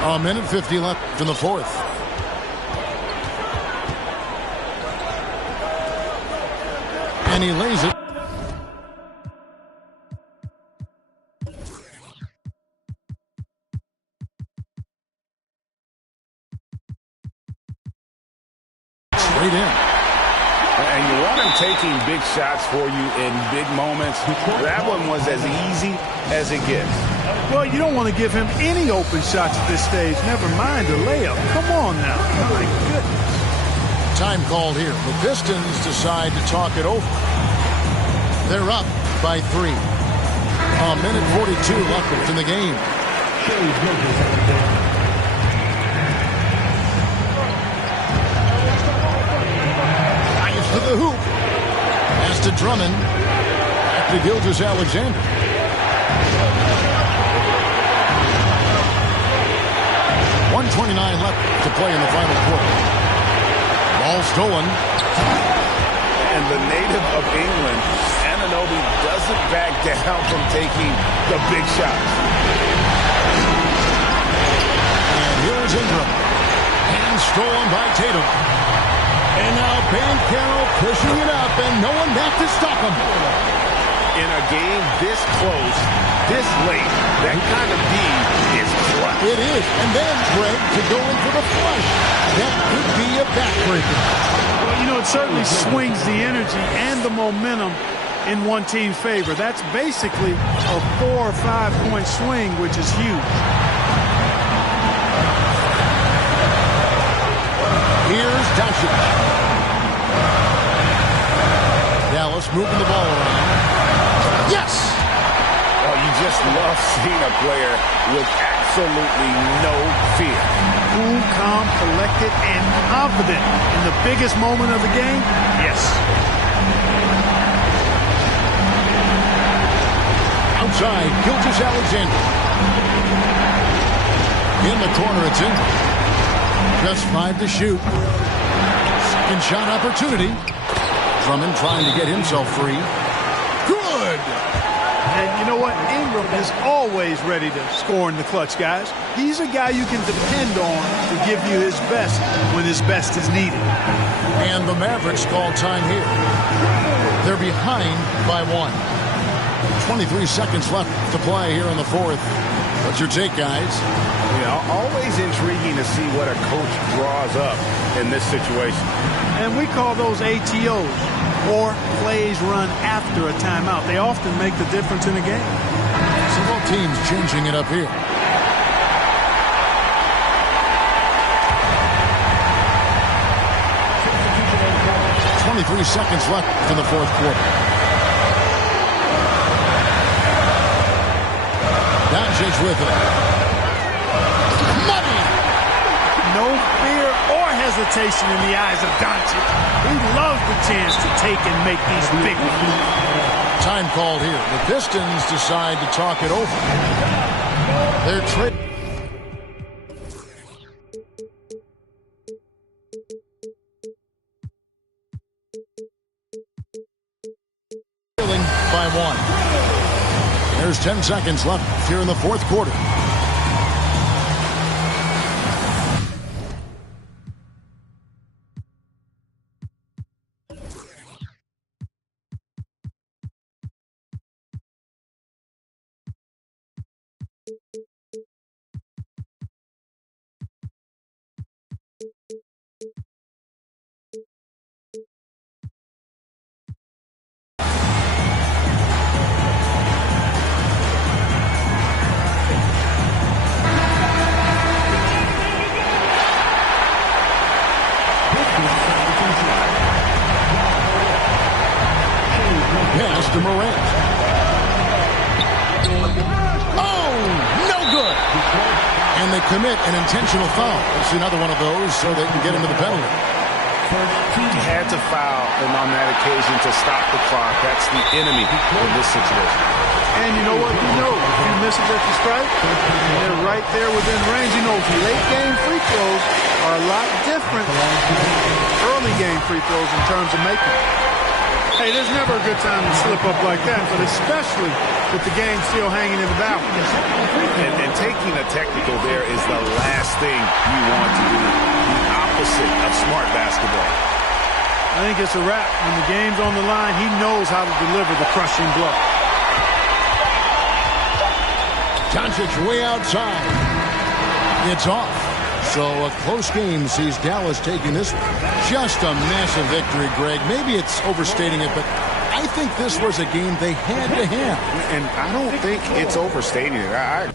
A minute 50 left in the fourth. And he lays it. Straight in. And you want him taking big shots for you in big moments. That one was as easy as it gets. Well, you don't want to give him any open shots at this stage. Never mind a layup. Come on now. My goodness. Time called here. The Pistons decide to talk it over. They're up by 3. A minute 42 left in the game. Drives to the hoop. Pass to Drummond. Back to Gilgeous-Alexander. .129 left to play in the final quarter. Ball stolen. And the native of England, Anunoby, doesn't back down from taking the big shots. And here's Ingram. Hand stolen by Tatum. And now Banchero pushing it up, and no one back to stop him. In a game this close, this late, that kind of D is clutch. It is. And then, Greg, to go in for the flush. That could be a backbreaker. Well, you know, it certainly swings the energy and the momentum in one team's favor. That's basically a 4 or 5 point swing, which is huge. Here's Doncic. Dallas moving the ball around. Yes! Oh, you just love seeing a player with absolutely no fear. Cool, calm, collected, and confident in the biggest moment of the game? Yes. Outside, Gilgeous-Alexander. In the corner, it's in. Just 5 to shoot. Second shot opportunity. Drummond trying to get himself free. Good! And you know what? Ingram is always ready to score in the clutch, guys. He's a guy you can depend on to give you his best when his best is needed. And the Mavericks call time here. They're behind by 1. 23 seconds left to play here in the fourth. What's your take, guys? You know, always intriguing to see what a coach draws up in this situation. And we call those ATOs, or plays run after a timeout. They often make the difference in a game. Several teams changing it up here. .23 seconds left in the fourth quarter. Doncic with it. Money! No fear or hesitation in the eyes of Doncic. He loves the chance to take and make these big ones. Time called here. The Pistons decide to talk it over. They're trading. By 1. There's 10 seconds left here in the fourth quarter. Pass to Morant. Oh, no good. And they commit an intentional foul. It's another one of those so they can get into the penalty. He had to foul and on that occasion to stop the clock. That's the enemy in this situation. And you know what? You know, if he misses at the strike, they're right there within range. You know, late game free throws are a lot different than early game free throws in terms of making them. Hey, there's never a good time to slip up like that, but especially with the game still hanging in the balance. And taking a technical there is the last thing you want to do. The opposite of smart basketball. I think it's a wrap. When the game's on the line, he knows how to deliver the crushing blow. Doncic way outside. It's off. So a close game sees Dallas taking this one. Just a massive victory, Greg. Maybe it's overstating it, but I think this was a game they had to have. And I don't think it's overstating it.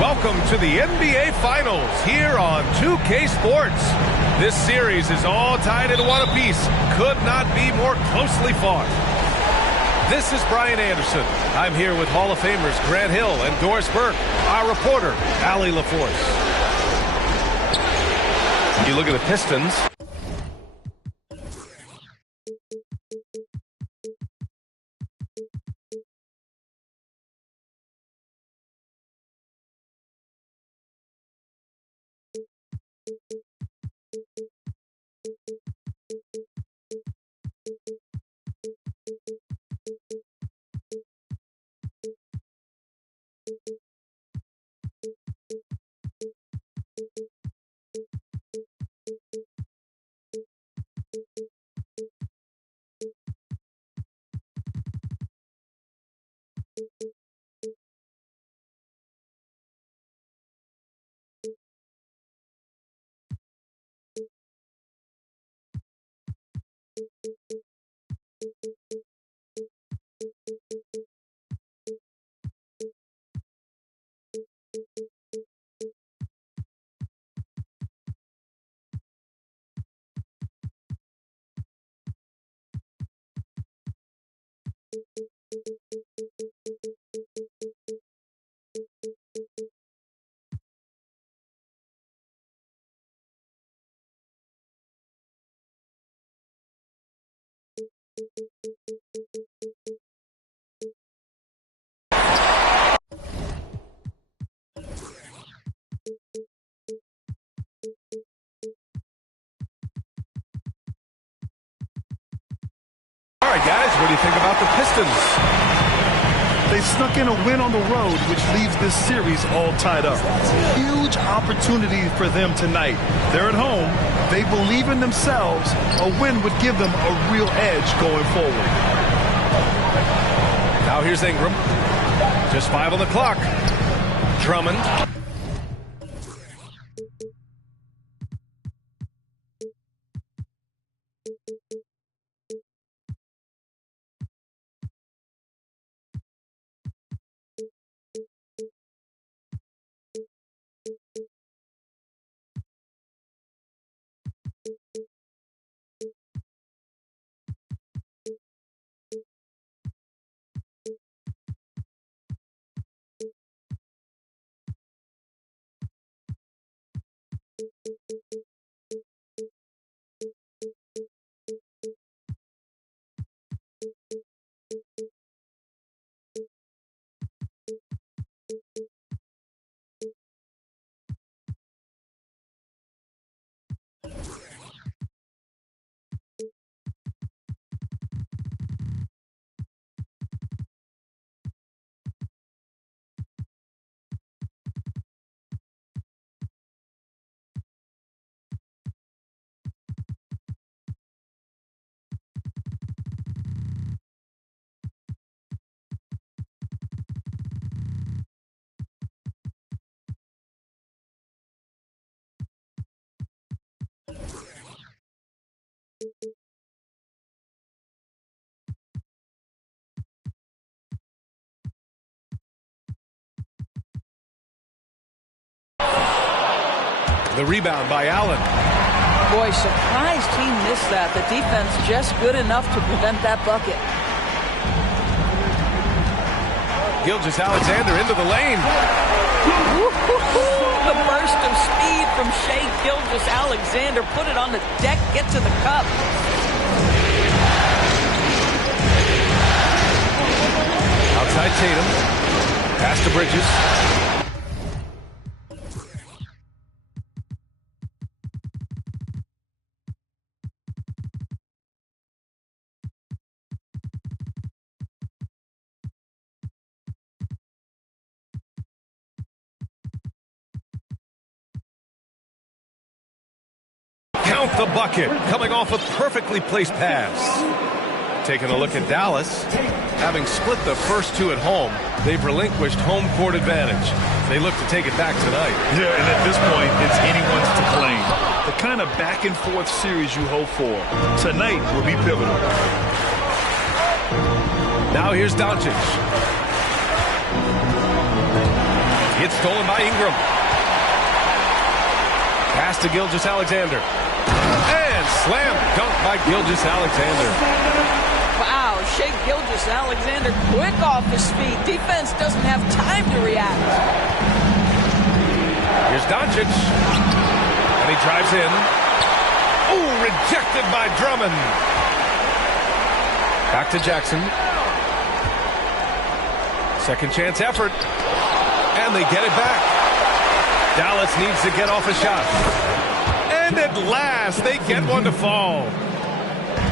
Welcome to the NBA Finals here on 2K Sports. This series is all tied into one apiece. Could not be more closely fought. This is Brian Anderson. I'm here with Hall of Famers Grant Hill and Doris Burke, our reporter, Allie LaForce. You look at the Pistons. think about the Pistons? They snuck in a win on the road, which leaves this series all tied up. Huge opportunity for them tonight. They're at home. They believe in themselves. A win would give them a real edge going forward. Now here's Ingram. Just 5 on the clock. Drummond. The rebound by Allen. Boy, surprised he missed that. The defense just good enough to prevent that bucket. Gilgeous-Alexander into the lane. The burst of speed from Shai Gilgeous-Alexander. Put it on the deck, get to the cup. Outside Tatum. Pass to Bridges. Count the bucket, coming off a perfectly placed pass. Taking a look at Dallas. Having split the first two at home, they've relinquished home court advantage. They look to take it back tonight. Yeah, and at this point, it's anyone's to blame. The kind of back-and-forth series you hope for tonight will be pivotal. Now here's Doncic. It's stolen by Ingram. Pass to Gilgeous-Alexander. And slam dunk by Gilgeous-Alexander. Wow, Shai Gilgeous-Alexander quick off his feet. Defense doesn't have time to react. Here's Doncic. And he drives in. Oh, rejected by Drummond. Back to Jackson. Second chance effort. And they get it back. Dallas needs to get off a shot. And at last, they get one to fall.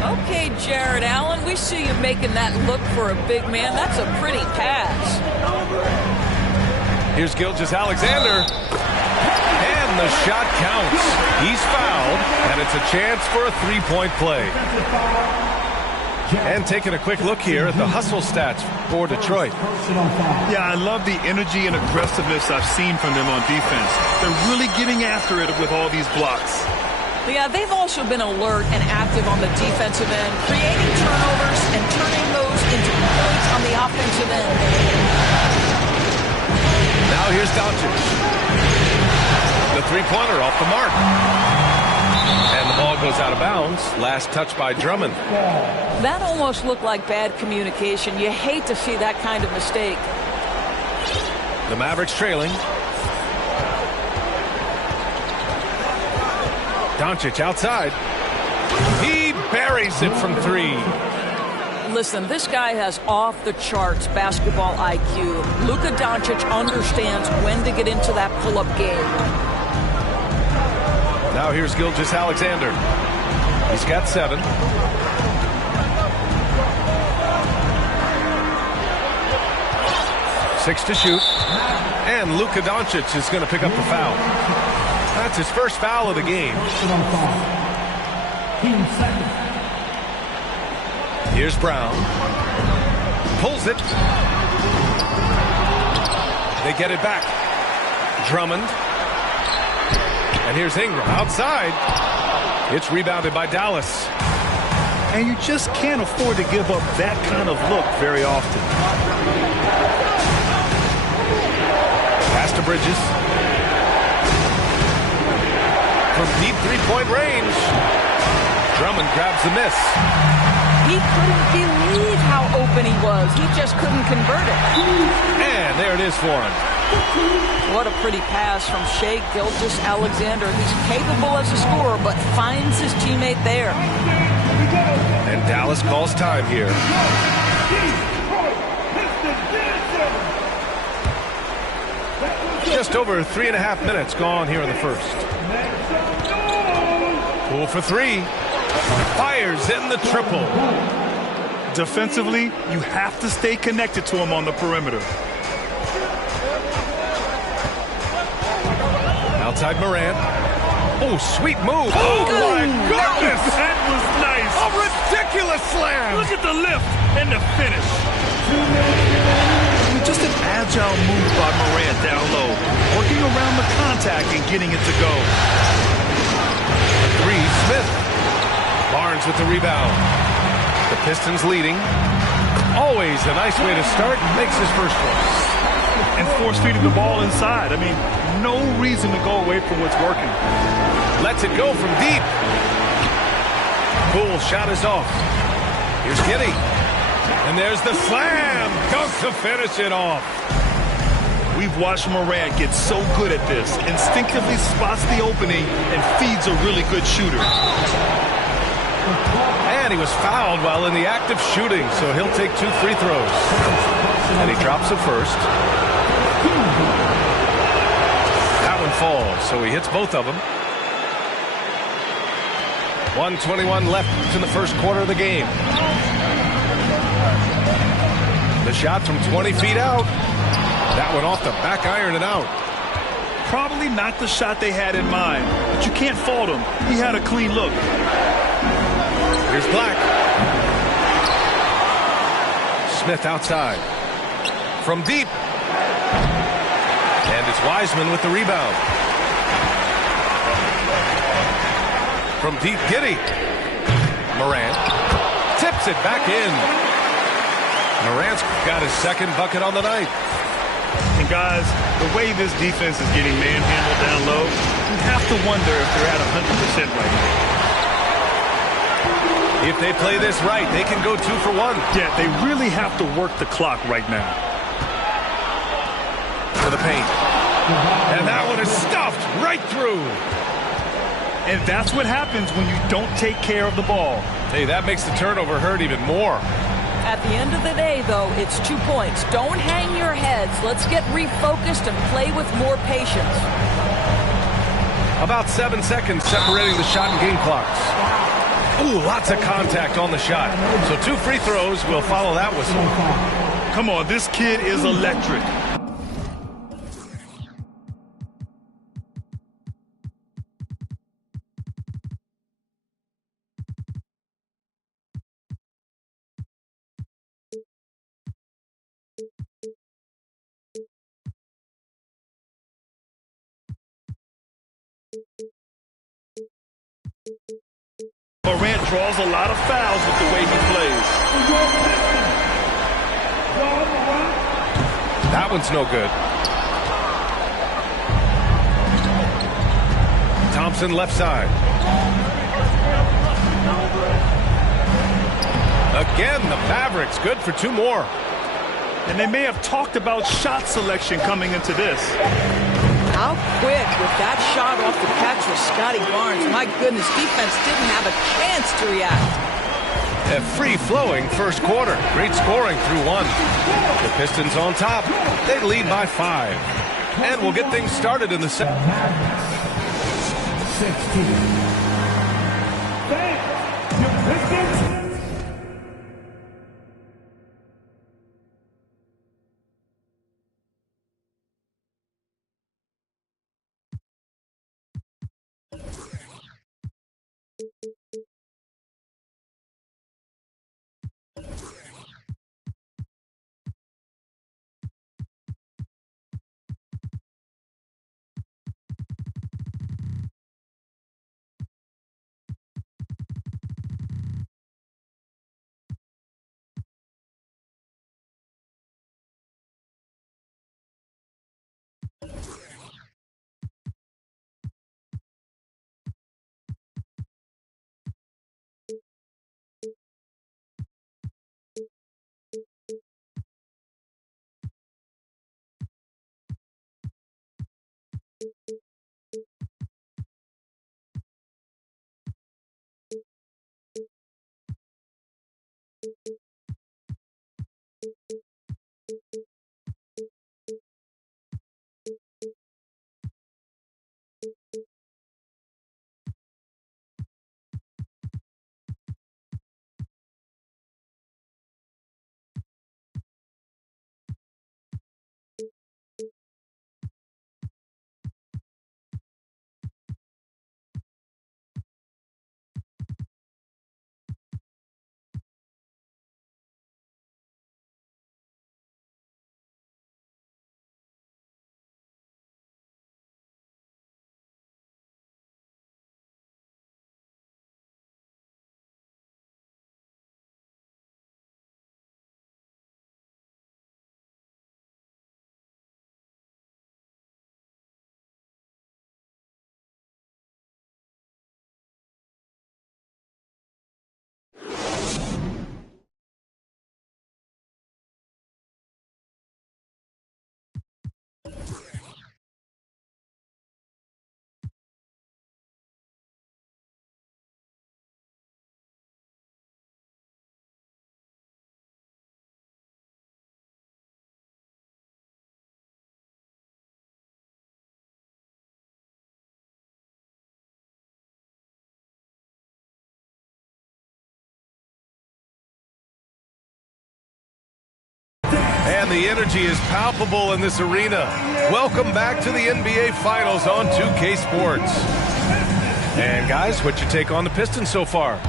Okay, Jared Allen, we see you making that look for a big man. That's a pretty pass. Here's Gilgeous-Alexander. And the shot counts. He's fouled, and it's a chance for a three-point play. And taking a quick look here at the hustle stats for Detroit. Yeah, I love the energy and aggressiveness I've seen from them on defense. They're really getting after it with all these blocks. Yeah, they've also been alert and active on the defensive end, creating turnovers and turning those into points on the offensive end. Now here's Doncic. The three-pointer off the mark. And the ball goes out of bounds. Last touch by Drummond. That almost looked like bad communication. You hate to see that kind of mistake. The Mavericks trailing. Doncic outside. He buries it from three. Listen, this guy has off-the-charts basketball IQ. Luka Doncic understands when to get into that pull-up game. Now here's Gilgeous-Alexander. He's got 7. 6 to shoot. And Luka Doncic is going to pick up the foul. That's his first foul of the game. Here's Brown. Pulls it. They get it back. Drummond. And here's Ingram outside. It's rebounded by Dallas. And you just can't afford to give up that kind of look very often. Pass to Bridges. From deep three-point range. Drummond grabs the miss. He couldn't believe how open he was. He just couldn't convert it. And there it is for him. What a pretty pass from Shai Gilgeous-Alexander. He's capable as a scorer, but finds his teammate there. And Dallas calls time here. Just over 3.5 minutes gone here in the first. Poole for three. Fires in the triple. Defensively, you have to stay connected to him on the perimeter. Outside Morant. Oh, sweet move. Oh, my goodness. That was nice. A ridiculous slam. Look at the lift and the finish. Just an agile move by Morant down low, working around the contact and getting it to go. Three, Smith. Barnes with the rebound. The Pistons leading. Always a nice way to start. Makes his first one. And force feeding the ball inside. I mean, no reason to go away from what's working. Lets it go from deep. Poole shot is off. Here's Giddey. And there's the slam. Goes to finish it off. We've watched Morant get so good at this. Instinctively spots the opening and feeds a really good shooter. And he was fouled while in the act of shooting, so he'll take 2 free throws. And he drops it first. That one falls, so he hits both of them. 1:21 left in the first quarter of the game. The shot from 20 feet out. That one off the back iron and out. Probably not the shot they had in mind, but you can't fault him. He had a clean look. Here's Black. Smith outside. From deep. And it's Wiseman with the rebound. From deep, Giddey. Morant tips it back in. Morant's got his second bucket on the night. And guys, the way this defense is getting manhandled down low, you have to wonder if they're at 100% right now. If they play this right, they can go 2 for 1. Yeah, they really have to work the clock right now. To the paint. And that one is stuffed right through. And that's what happens when you don't take care of the ball. Hey, that makes the turnover hurt even more. At the end of the day, though, it's 2 points. Don't hang your heads. Let's get refocused and play with more patience. About 7 seconds separating the shot and game clocks. Ooh, lots of contact on the shot. So 2 free throws will follow that whistle. Come on, this kid is electric. Morant draws a lot of fouls with the way he plays. That one's no good. Thompson left side. Again, the Mavericks good for 2 more. And they may have talked about shot selection coming into this. How quick with that shot off the catch with Scotty Barnes. My goodness, defense didn't have a chance to react. A free-flowing first quarter. Great scoring through 1. The Pistons on top. They lead by 5. And we'll get things started in the second. 16. And the energy is palpable in this arena. Welcome back to the NBA Finals on 2K Sports. And guys, what's your take on the Pistons so far?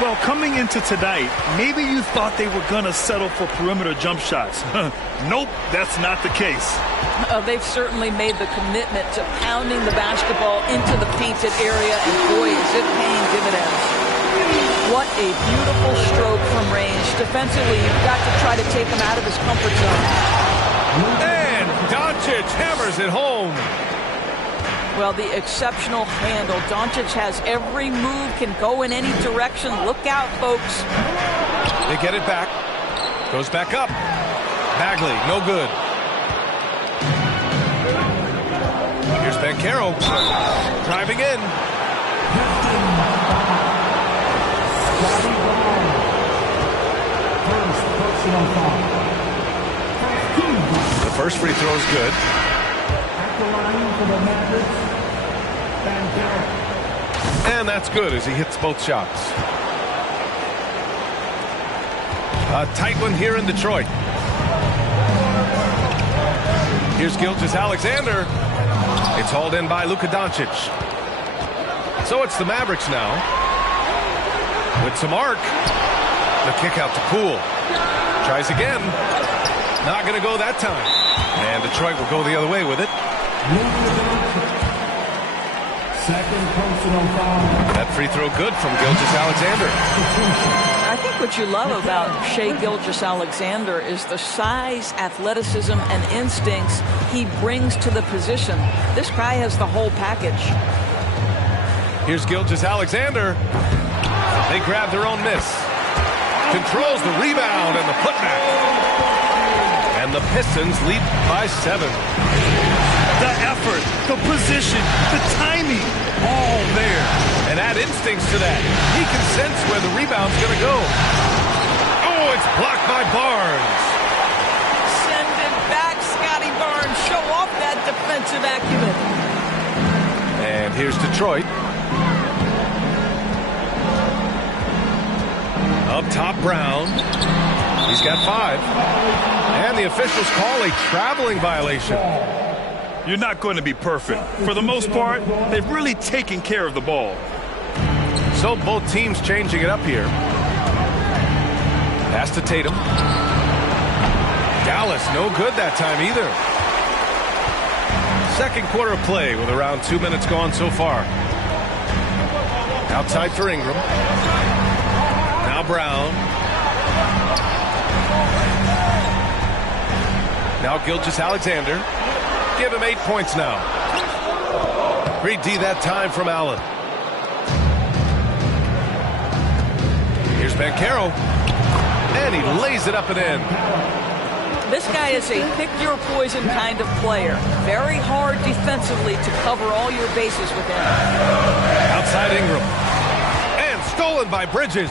Well, coming into tonight, maybe you thought they were going to settle for perimeter jump shots. Nope, that's not the case. They've certainly made the commitment to pounding the basketball into the painted area, and boy, is it paying dividends. What a beautiful stroke from range. Defensively, you've got to try to take him out of his comfort zone. And Doncic hammers it home. Well, the exceptional handle. Doncic has every move, can go in any direction. Look out, folks. They get it back. Goes back up. Bagley, no good. Here's Banchero. Driving in. The first free throw is good. And that's good as he hits both shots. A tight one here in Detroit. Here's Gilgeous-Alexander. It's hauled in by Luka Doncic. So it's the Mavericks now. With some arc. The kick out to Poole. Tries again. Not going to go that time. And Detroit will go the other way with it. Second personal foul. That free throw good from Gilgeous-Alexander. I think what you love about Shai Gilgeous-Alexander is the size, athleticism, and instincts he brings to the position. This guy has the whole package. Here's Gilgeous-Alexander. They grab their own miss. Controls the rebound and the putback. And the Pistons lead by 7. The effort, the position, the timing, all there. And add instincts to that. He can sense where the rebound's going to go. Oh, it's blocked by Barnes. Send it back, Scotty Barnes. Show off that defensive acumen. And here's Detroit. Up top, Brown. He's got 5. And the officials call a traveling violation. You're not going to be perfect. For the most part, they've really taken care of the ball. So both teams changing it up here. Pass to Tatum. Dallas, no good that time either. Second quarter of play with around 2 minutes gone so far. Outside for Ingram. Now Brown. Now Gilgeous-Alexander. Give him 8 points now. Great D that time from Allen. Here's Banchero. And he lays it up and in. This guy is a pick-your-poison kind of player. Very hard defensively to cover all your bases with him. Outside Ingram. And stolen by Bridges.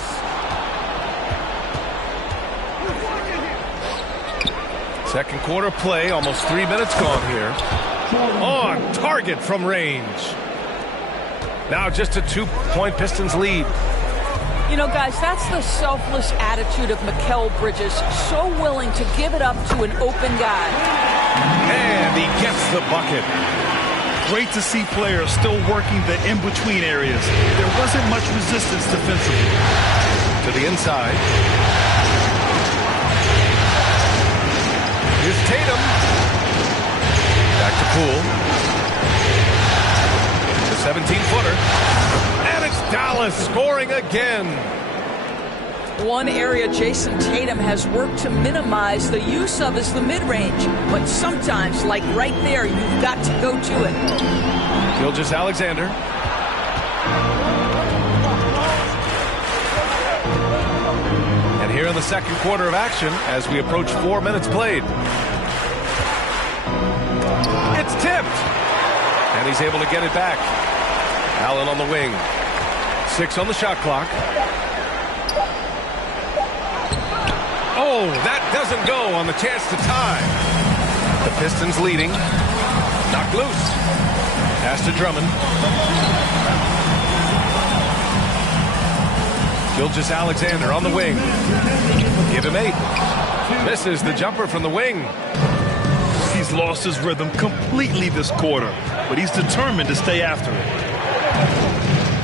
Second quarter play, almost 3 minutes gone here. On target from range. Now just a 2-point Pistons lead. You know, guys, that's the selfless attitude of Mikal Bridges. So willing to give it up to an open guy. And he gets the bucket. Great to see players still working the in-between areas. There wasn't much resistance defensively. To the inside. Here's Tatum. Back to Poole. The 17-footer. And it's Dallas scoring again. One area Jason Tatum has worked to minimize the use of is the mid-range. But sometimes, like right there, you've got to go to it. Gilgeous-Alexander. And here in the second quarter of action, as we approach 4 minutes played. It's tipped. And he's able to get it back. Allen on the wing. 6 on the shot clock. Oh, that doesn't go on the chance to tie. The Pistons leading. Knocked loose. Pass to Drummond. Gilgeous-Alexander on the wing. Give him 8. Misses the jumper from the wing. He's lost his rhythm completely this quarter, but he's determined to stay after it.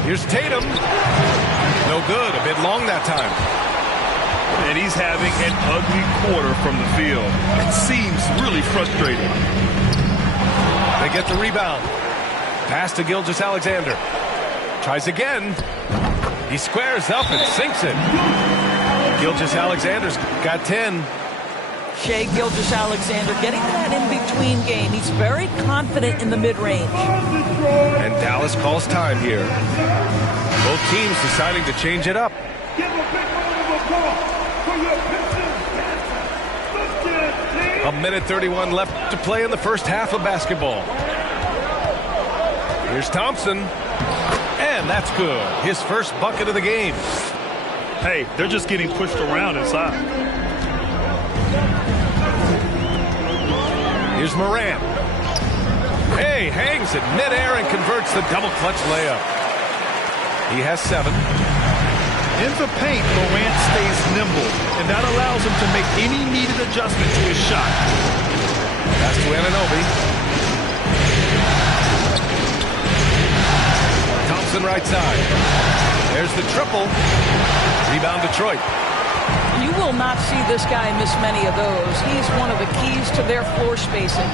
Here's Tatum. No good. A bit long that time. And he's having an ugly quarter from the field. It seems really frustrating. They get the rebound. Pass to Gilgeous-Alexander. Tries again. He squares up and sinks it. Gilgeous-Alexander's got 10. Shai Gilgeous-Alexander getting that in-between game. He's very confident in the mid-range. And Dallas calls time here. Both teams deciding to change it up. A minute 31 left to play in the first half of basketball. Here's Thompson. And that's good. His first bucket of the game. Hey, they're just getting pushed around inside. Here's Morant. Hey, hangs it midair and converts the double clutch layup. He has 7. In the paint, Morant stays nimble, and that allows him to make any needed adjustment to his shot. Pass to Anunoby. Thompson right side. There's the triple. Rebound Detroit. You will not see this guy miss many of those. He's one of the keys to their floor spacing.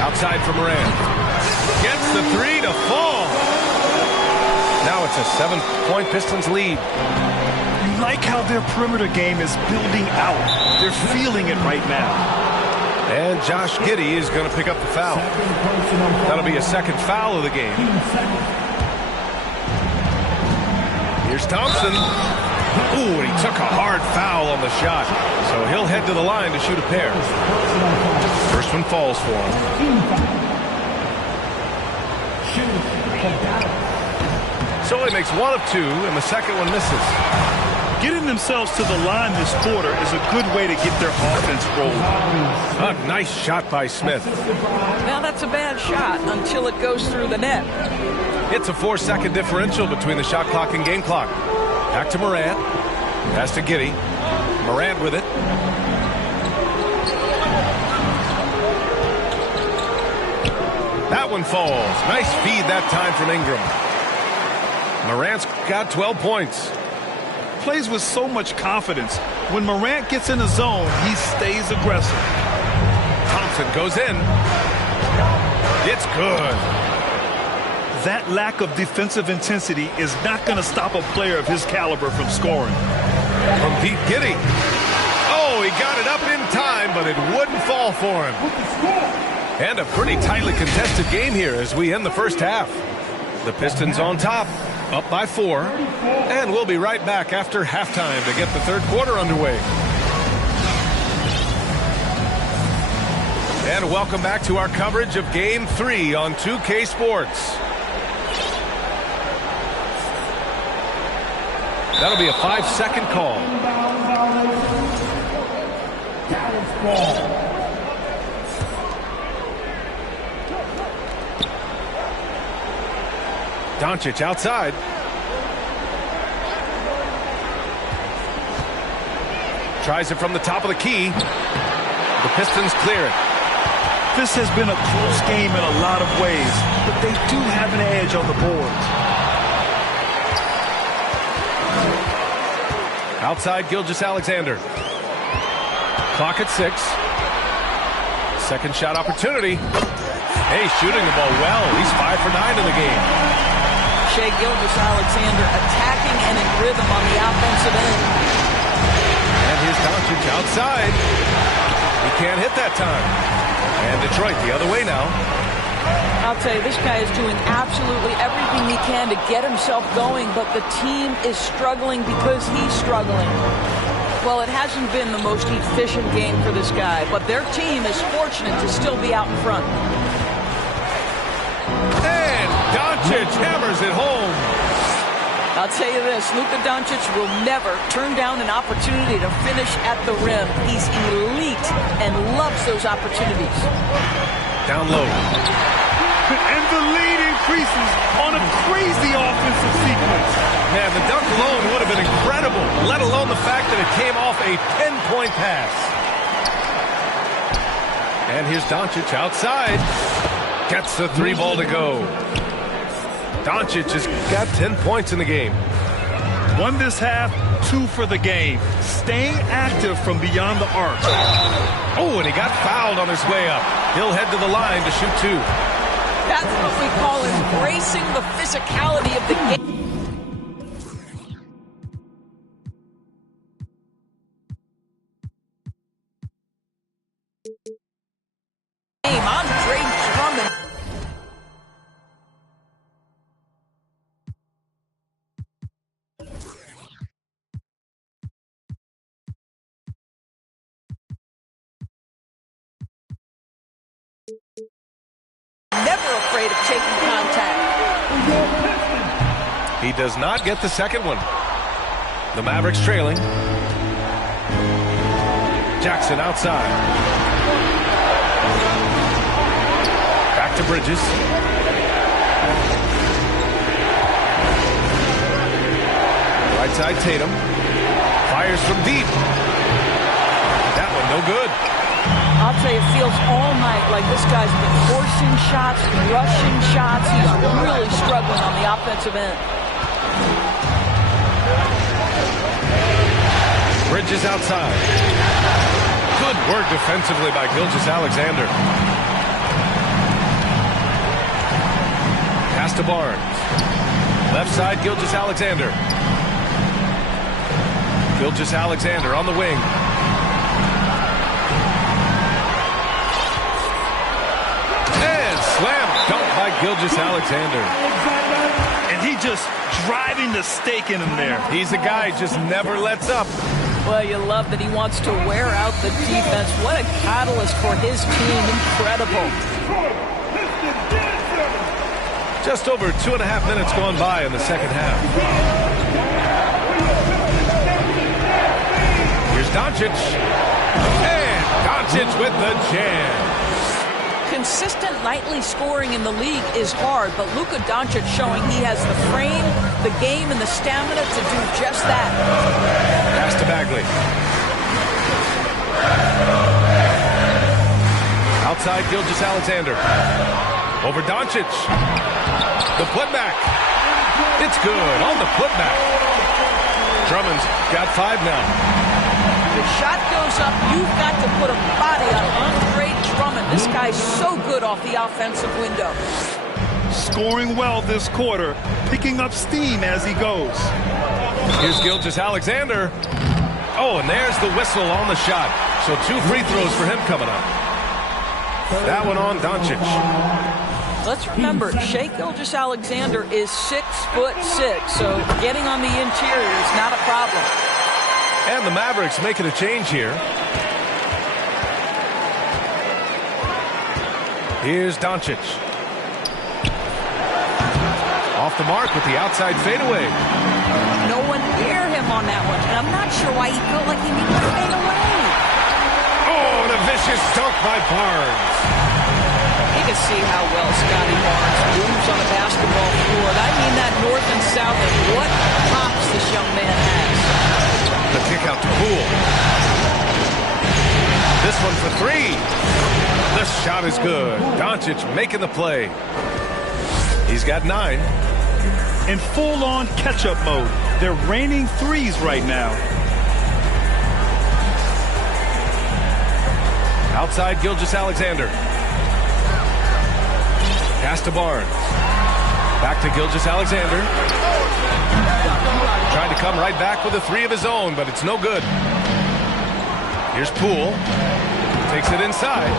Outside for Morant. Gets the 3 to fall. Now it's a 7-point Pistons lead. You like how their perimeter game is building out. They're feeling it right now. And Josh Giddey is going to pick up the foul. That'll be a second foul of the game. Here's Thompson. Ooh, and he took a hard foul on the shot. So he'll head to the line to shoot a pair. First one falls for him. So he makes 1 of 2, and the second one misses. Getting themselves to the line this quarter is a good way to get their offense rolling. A nice shot by Smith. Now that's a bad shot until it goes through the net. It's a 4-second differential between the shot clock and game clock. Back to Morant. Pass to Giddey. Morant with it. That one falls. Nice feed that time from Ingram. Morant's got 12 points. Plays with so much confidence. When Morant gets in the zone, he stays aggressive. Thompson goes in. It's good. That lack of defensive intensity is not going to stop a player of his caliber from scoring. From deep, Giddey. Oh, he got it up in time, but it wouldn't fall for him. And a pretty tightly contested game here as we end the first half. The Pistons on top, up by 4. And we'll be right back after halftime to get the third quarter underway. And welcome back to our coverage of Game 3 on 2K Sports. That'll be a 5-second call. Doncic outside. Tries it from the top of the key. The Pistons clear it. This has been a close game in a lot of ways, but they do have an edge on the board. Outside Gilgeous-Alexander. Clock at 6. Second shot opportunity. Hey, shooting the ball well. He's 5 for 9 in the game. Shai Gilgeous-Alexander attacking and in rhythm on the offensive end. And here's Doncic outside. He can't hit that time. And Detroit the other way now. I'll tell you, this guy is doing absolutely everything he can to get himself going, but the team is struggling because he's struggling. Well, it hasn't been the most efficient game for this guy, but their team is fortunate to still be out in front. And Doncic hammers it home. I'll tell you this, Luka Doncic will never turn down an opportunity to finish at the rim. He's elite and loves those opportunities. Down low. And the lead increases on a crazy offensive sequence. Man, the dunk alone would have been incredible, let alone the fact that it came off a 10-point pass. And here's Doncic outside. Gets the 3 ball to go. Doncic has got 10 points in the game. Won this half, 2 for the game. Staying active from beyond the arc. Oh, and he got fouled on his way up. He'll head to the line to shoot 2. That's what we call embracing the physicality of the game. Andre Drummond. Never afraid of taking contact. He does not get the second one. The Mavericks trailing. Jackson outside. Back to Bridges. Right side Tatum. Fires from deep. That one no good. I'll tell you, it feels all night like this guy's been forcing shots, rushing shots. He's really struggling on the offensive end. Bridges outside. Good work defensively by Gilgeous-Alexander. Pass to Barnes. Left side, Gilgeous-Alexander. Gilgeous-Alexander on the wing. And slam dunk by Gilgeous-Alexander. And he just driving the stake in him there. He's a guy who just never lets up. Well, you love that he wants to wear out the defense. What a catalyst for his team. Incredible. Just over 2.5 minutes gone by in the second half. Here's Doncic. And Doncic with the jam. Consistent nightly scoring in the league is hard, but Luka Doncic showing he has the frame, the game, and the stamina to do just that. Pass to Bagley. Outside Gilgeous-Alexander. Over Doncic. The putback. It's good on the putback. Drummond's got 5 now. The shot goes up. You've got to put a body on Andre Drummond. This guy's so good off the offensive window. Scoring well this quarter, picking up steam as he goes. Here's Gilgeous-Alexander. Oh, and there's the whistle on the shot. So 2 free throws for him coming up. That one on Doncic. Let's remember, Shai Gilgeous-Alexander is 6'6", so getting on the interior is not a problem. And the Mavericks making a change here. Here's Doncic. Off the mark with the outside fadeaway. No one near him on that one, and I'm not sure why he felt like he needed to fade away. Oh, and a vicious dunk by Barnes. You can see how well Scotty Barnes moves on the basketball floor. I mean that north and south, and what hops this young man has. The kick out to Poole. This one for 3. The shot is good. Doncic making the play. He's got 9. In full-on catch-up mode. They're raining threes right now. Outside Gilgeous-Alexander. Pass to Barnes. Back to Gilgeous-Alexander. Trying to come right back with a 3 of his own, but it's no good. Here's Poole. Takes it inside.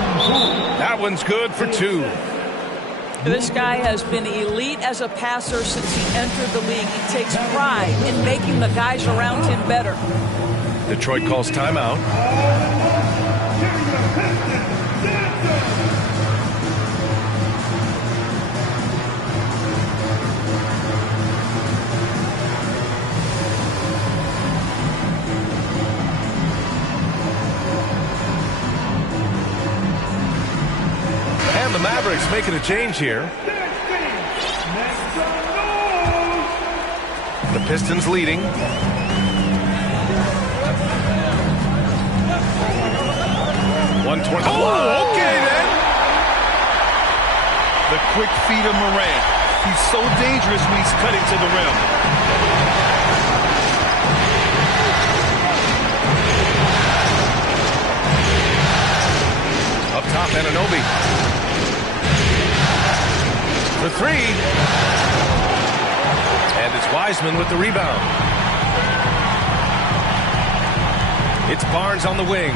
That one's good for 2. This guy has been elite as a passer since he entered the league. He takes pride in making the guys around him better. Detroit calls timeout. And the Mavericks making a change here. The Pistons leading. Oh, okay then. The quick feed of Morant. He's so dangerous when he's cutting to the rim. Up top, Anunoby. For 3. And it's Wiseman with the rebound. It's Barnes on the wing.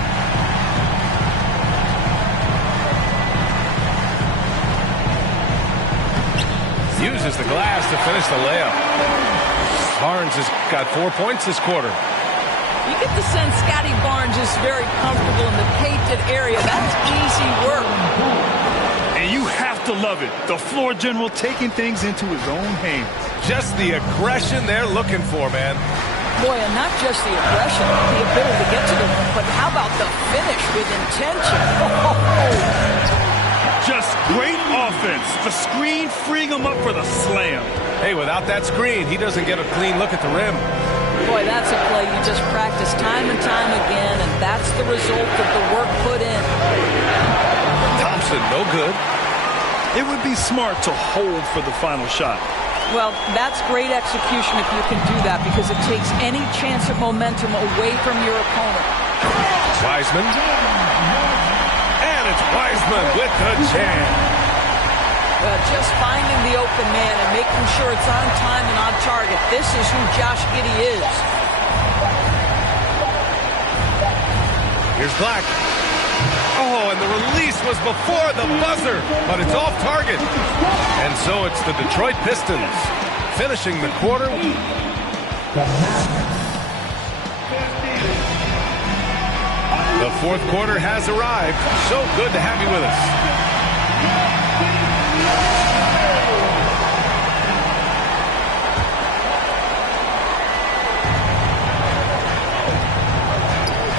Uses the glass to finish the layup. Barnes has got 4 points this quarter. You get the sense Scotty Barnes is very comfortable in the painted area. That's easy work. And you have to love it. The floor general taking things into his own hands. Just the aggression they're looking for, man. Boy, and not just the aggression, the ability to get to the rim, but how about the finish with intention? Just great offense. The screen freeing him up for the slam. Hey, without that screen, he doesn't get a clean look at the rim. Boy, that's a play you just practice time and time again, and that's the result of the work put in. Thompson, no good. It would be smart to hold for the final shot. Well, that's great execution if you can do that, because it takes any chance of momentum away from your opponent. Wiseman. And it's Wiseman with the jam. Well, just finding the open man and making sure it's on time and on target. This is who Josh Giddey is. Here's Black. Oh, and the release was before the buzzer, but it's off target. And so it's the Detroit Pistons finishing the quarter. The fourth quarter has arrived. So good to have you with us.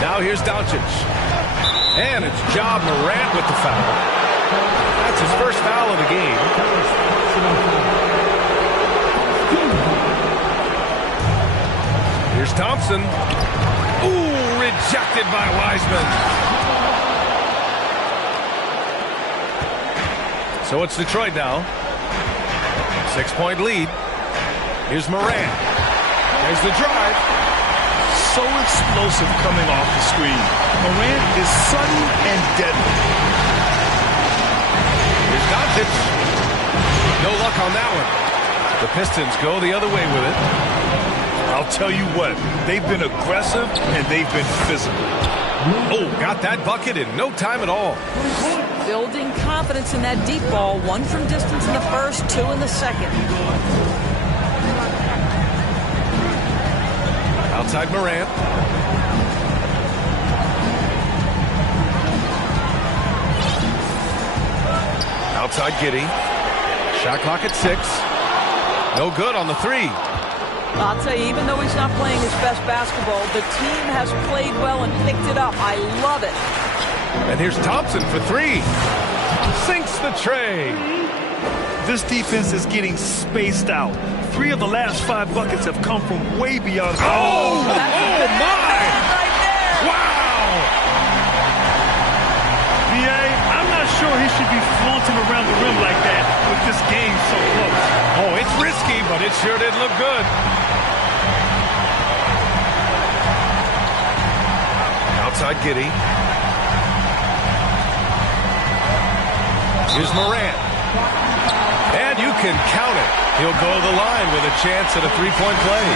Now here's Doncic. And it's Ja Morant with the foul. That's his first foul of the game. Here's Thompson. Ooh, rejected by Wiseman. So it's Detroit now. 6-point lead. Here's Morant. There's the drive. So explosive coming off the screen. Morant is sudden and deadly. Here's Doncic. No luck on that one. The Pistons go the other way with it. I'll tell you what, they've been aggressive and they've been physical. Oh, got that bucket in no time at all. Building confidence in that deep ball. 1 from distance in the first, 2 in the second. Outside Morant. Outside Giddey. Shot clock at 6. No good on the 3. I'll tell you, even though he's not playing his best basketball, the team has played well and picked it up. I love it. And here's Thompson for 3. Sinks the tray. This defense is getting spaced out. 3 of the last 5 buckets have come from way beyond. Oh my! Right there. Wow! BA, I'm not sure he should be flaunting around the rim like that with this game so close. Oh, it's risky, but it sure did look good. Outside Giddey. Here's Morant. And you can count it. He'll go to the line with a chance at a 3-point play.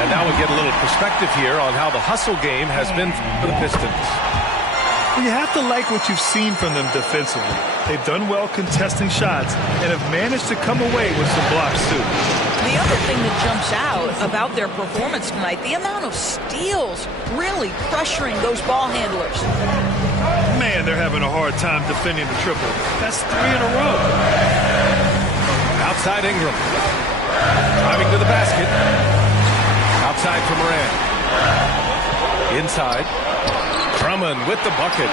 And now we get a little perspective here on how the hustle game has been for the Pistons. You have to like what you've seen from them defensively. They've done well contesting shots and have managed to come away with some blocks too. The other thing that jumps out about their performance tonight, the amount of steals really pressuring those ball handlers. Man, they're having a hard time defending the triple. That's 3 in a row. Outside Ingram. Driving to the basket. Outside for Morant. Inside. Drummond with the bucket.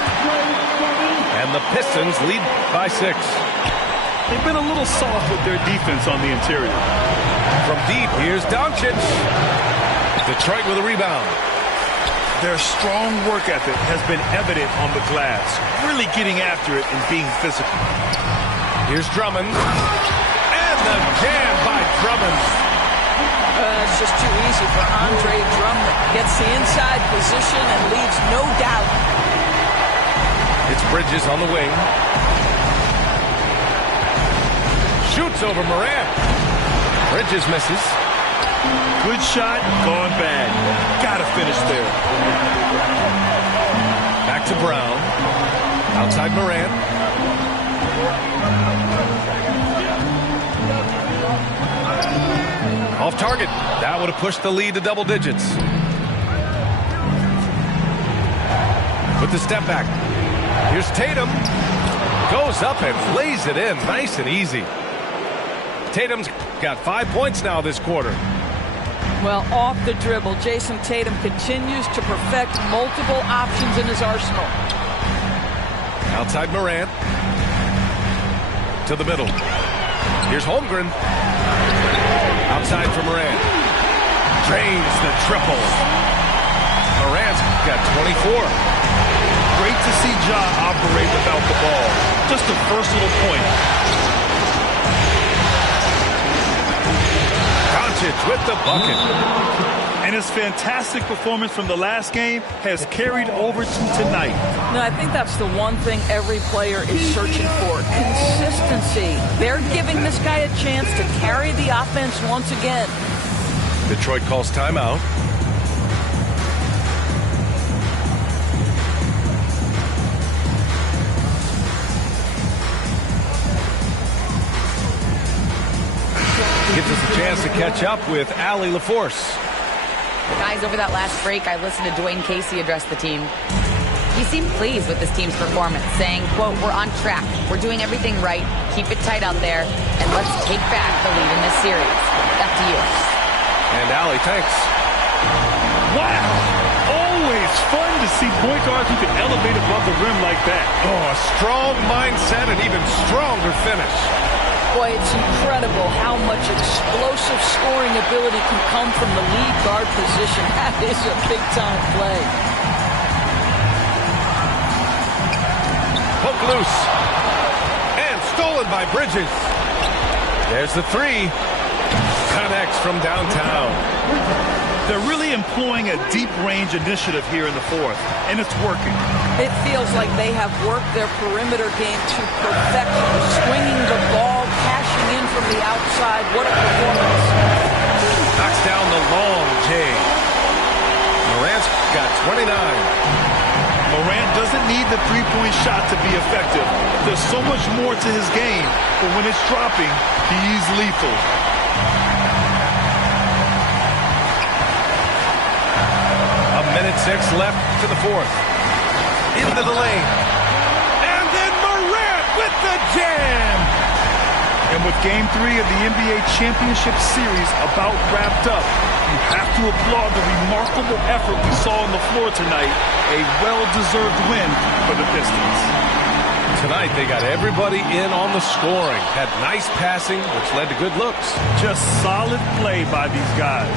And the Pistons lead by 6. They've been a little soft with their defense on the interior. From deep, here's Doncic. Detroit with a rebound. Their strong work ethic has been evident on the glass, really getting after it and being physical. Here's Drummond. And the jam by Drummond. It's just too easy for Andre Drummond. Gets the inside position and leaves no doubt. It's Bridges on the wing. Shoots over Morant. Bridges misses. Good shot, gone bad. Gotta finish there. Back to Brown. Outside Morant. Off target. That would have pushed the lead to double digits. With the step back. Here's Tatum. Goes up and lays it in. Nice and easy. Tatum's got 5 points now this quarter. Well, off the dribble, Jason Tatum continues to perfect multiple options in his arsenal. Outside Morant. To the middle. Here's Holmgren. Outside for Morant. Drains the triple. Morant's got 24. Great to see Ja operate without the ball. Just a versatile point. Doncic with the bucket. And his fantastic performance from the last game has carried over to tonight. No, I think that's the one thing every player is searching for. Consistency. They're giving this guy a chance to carry the offense once again. Detroit calls timeout. Gives us a chance to catch up with Allie LaForce. Guys, over that last break, I listened to Dwayne Casey address the team. He seemed pleased with this team's performance, saying, quote, "We're on track. We're doing everything right. Keep it tight out there, and let's take back the lead in this series." Back to you. And Allie, thanks. Wow! Always fun to see point guards who can elevate above the rim like that. Oh, a strong mindset and even stronger finish. Boy, it's incredible how much explosive scoring ability can come from the lead guard position. That is a big-time play. Poke loose. And stolen by Bridges. There's the 3. Connects from downtown. They're really employing a deep-range initiative here in the fourth, and it's working. It feels like they have worked their perimeter game to perfection, swinging the ball, cashing in from the outside. What a performance. Knocks down the long J. Morant's got 29. Morant doesn't need the three-point shot to be effective. There's so much more to his game, but when it's dropping, he's lethal. Minute 6 left to the fourth. Into the lane. And then Morant with the jam. And with Game 3 of the NBA Championship Series about wrapped up, you have to applaud the remarkable effort we saw on the floor tonight. A well-deserved win for the Pistons. Tonight they got everybody in on the scoring. Had nice passing, which led to good looks. Just solid play by these guys.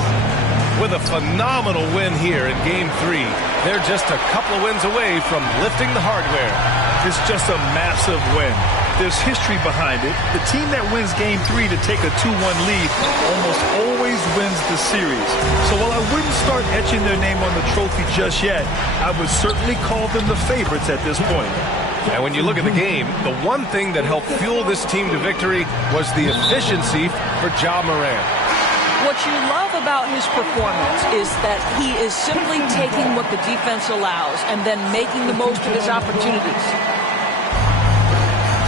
With a phenomenal win here in Game 3. They're just a couple of wins away from lifting the hardware. It's just a massive win. There's history behind it. The team that wins Game 3 to take a 2-1 lead almost always wins the series. So while I wouldn't start etching their name on the trophy just yet, I would certainly call them the favorites at this point. And when you look at the game, the one thing that helped fuel this team to victory was the efficiency for Ja Morant. What you love about his performance is that he is simply taking what the defense allows and then making the most of his opportunities.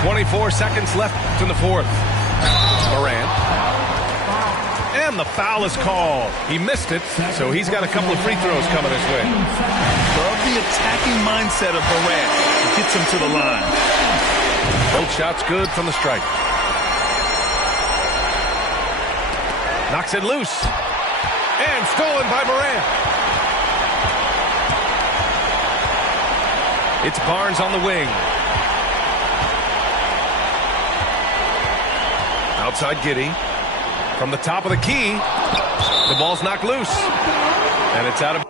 24 seconds left in the fourth. Morant. And the foul is called. He missed it, so he's got a couple of free throws coming his way. Love the attacking mindset of Morant. He gets him to the line. Both shots good from the stripe. Knocks it loose. And stolen by Morant. It's Barnes on the wing. Outside Giddey. From the top of the key. The ball's knocked loose. And it's out of...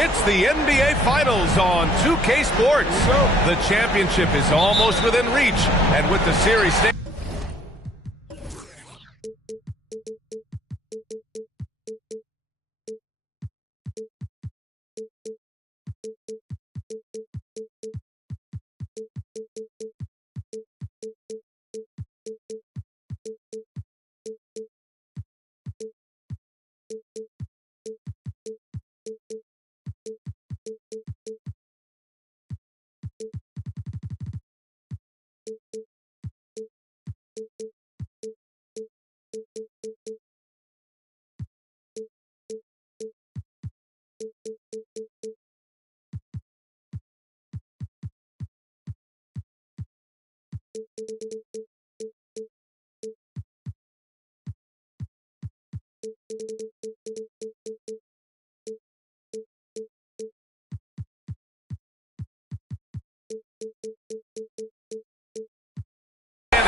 It's the NBA Finals on 2K Sports. The championship is almost within reach, and with the series standing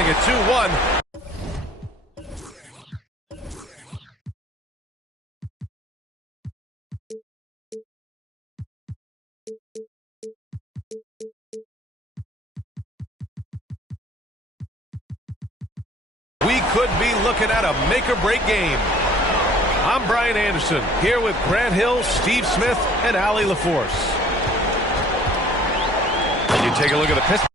at 2-1. We could be looking at a make-or-break game. I'm Brian Anderson, here with Grant Hill, Steve Smith, and Allie LaForce. And you take a look at the Pistons.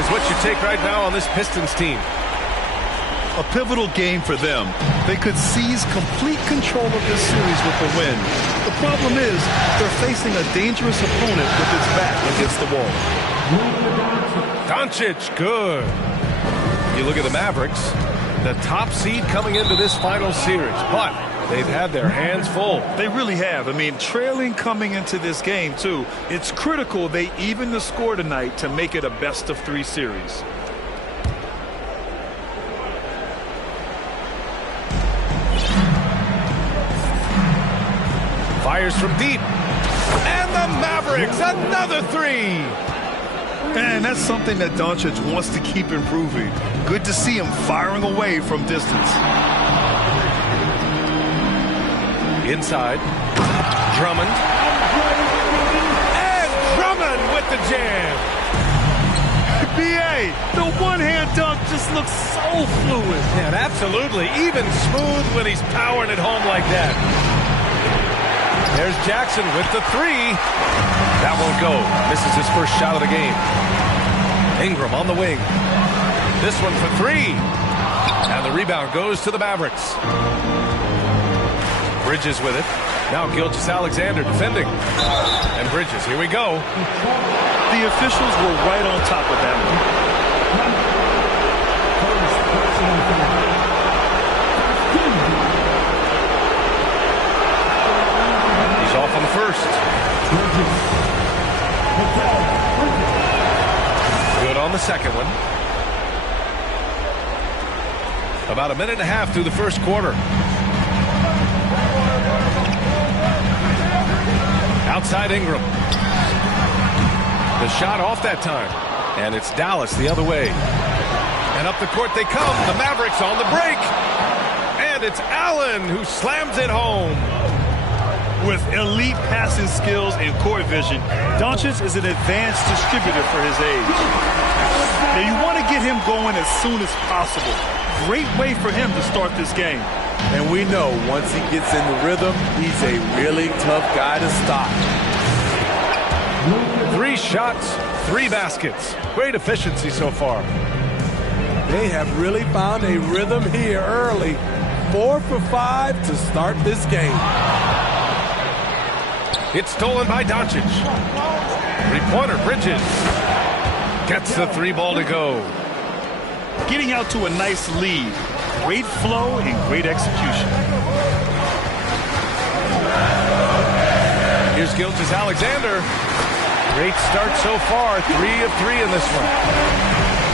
Guys, what's your take right now on this Pistons team? A pivotal game for them. They could seize complete control of this series with the win. The problem is they're facing a dangerous opponent with its back against the wall. Doncic, good. You look at the Mavericks, the top seed coming into this final series, but they've had their hands full. They really have. I mean, trailing coming into this game, too. It's critical they even the score tonight to make it a best-of-3 series. Fires from deep. And the Mavericks, another three. And that's something that Doncic wants to keep improving. Good to see him firing away from distance. Inside. Drummond. And Drummond with the jam. B.A., the one-hand dunk just looks so fluid. And absolutely, even smooth when he's powering it home like that. There's Jackson with the three. That won't go. Misses his first shot of the game. Ingram on the wing. This one for three. And the rebound goes to the Mavericks. Bridges with it. Now Gilgeous-Alexander defending. And Bridges, here we go. The officials were right on top of that one. He's off on the first. Good on the second one. About a minute and a half through the first quarter. Outside Ingram. The shot off that time. And it's Dallas the other way. And up the court they come. The Mavericks on the break. And it's Allen who slams it home. With elite passing skills and court vision, Doncic is an advanced distributor for his age. Now you want to get him going as soon as possible. Great way for him to start this game. And we know once he gets in the rhythm, he's a really tough guy to stop. 3 shots, 3 baskets. Great efficiency so far. They have really found a rhythm here early. 4 for 5 to start this game. It's stolen by Doncic. 3-pointer, Bridges. Gets the 3 ball to go. Getting out to a nice lead. Great flow and great execution. Here's Gilgeous-Alexander. Great start so far. 3 of 3 in this one.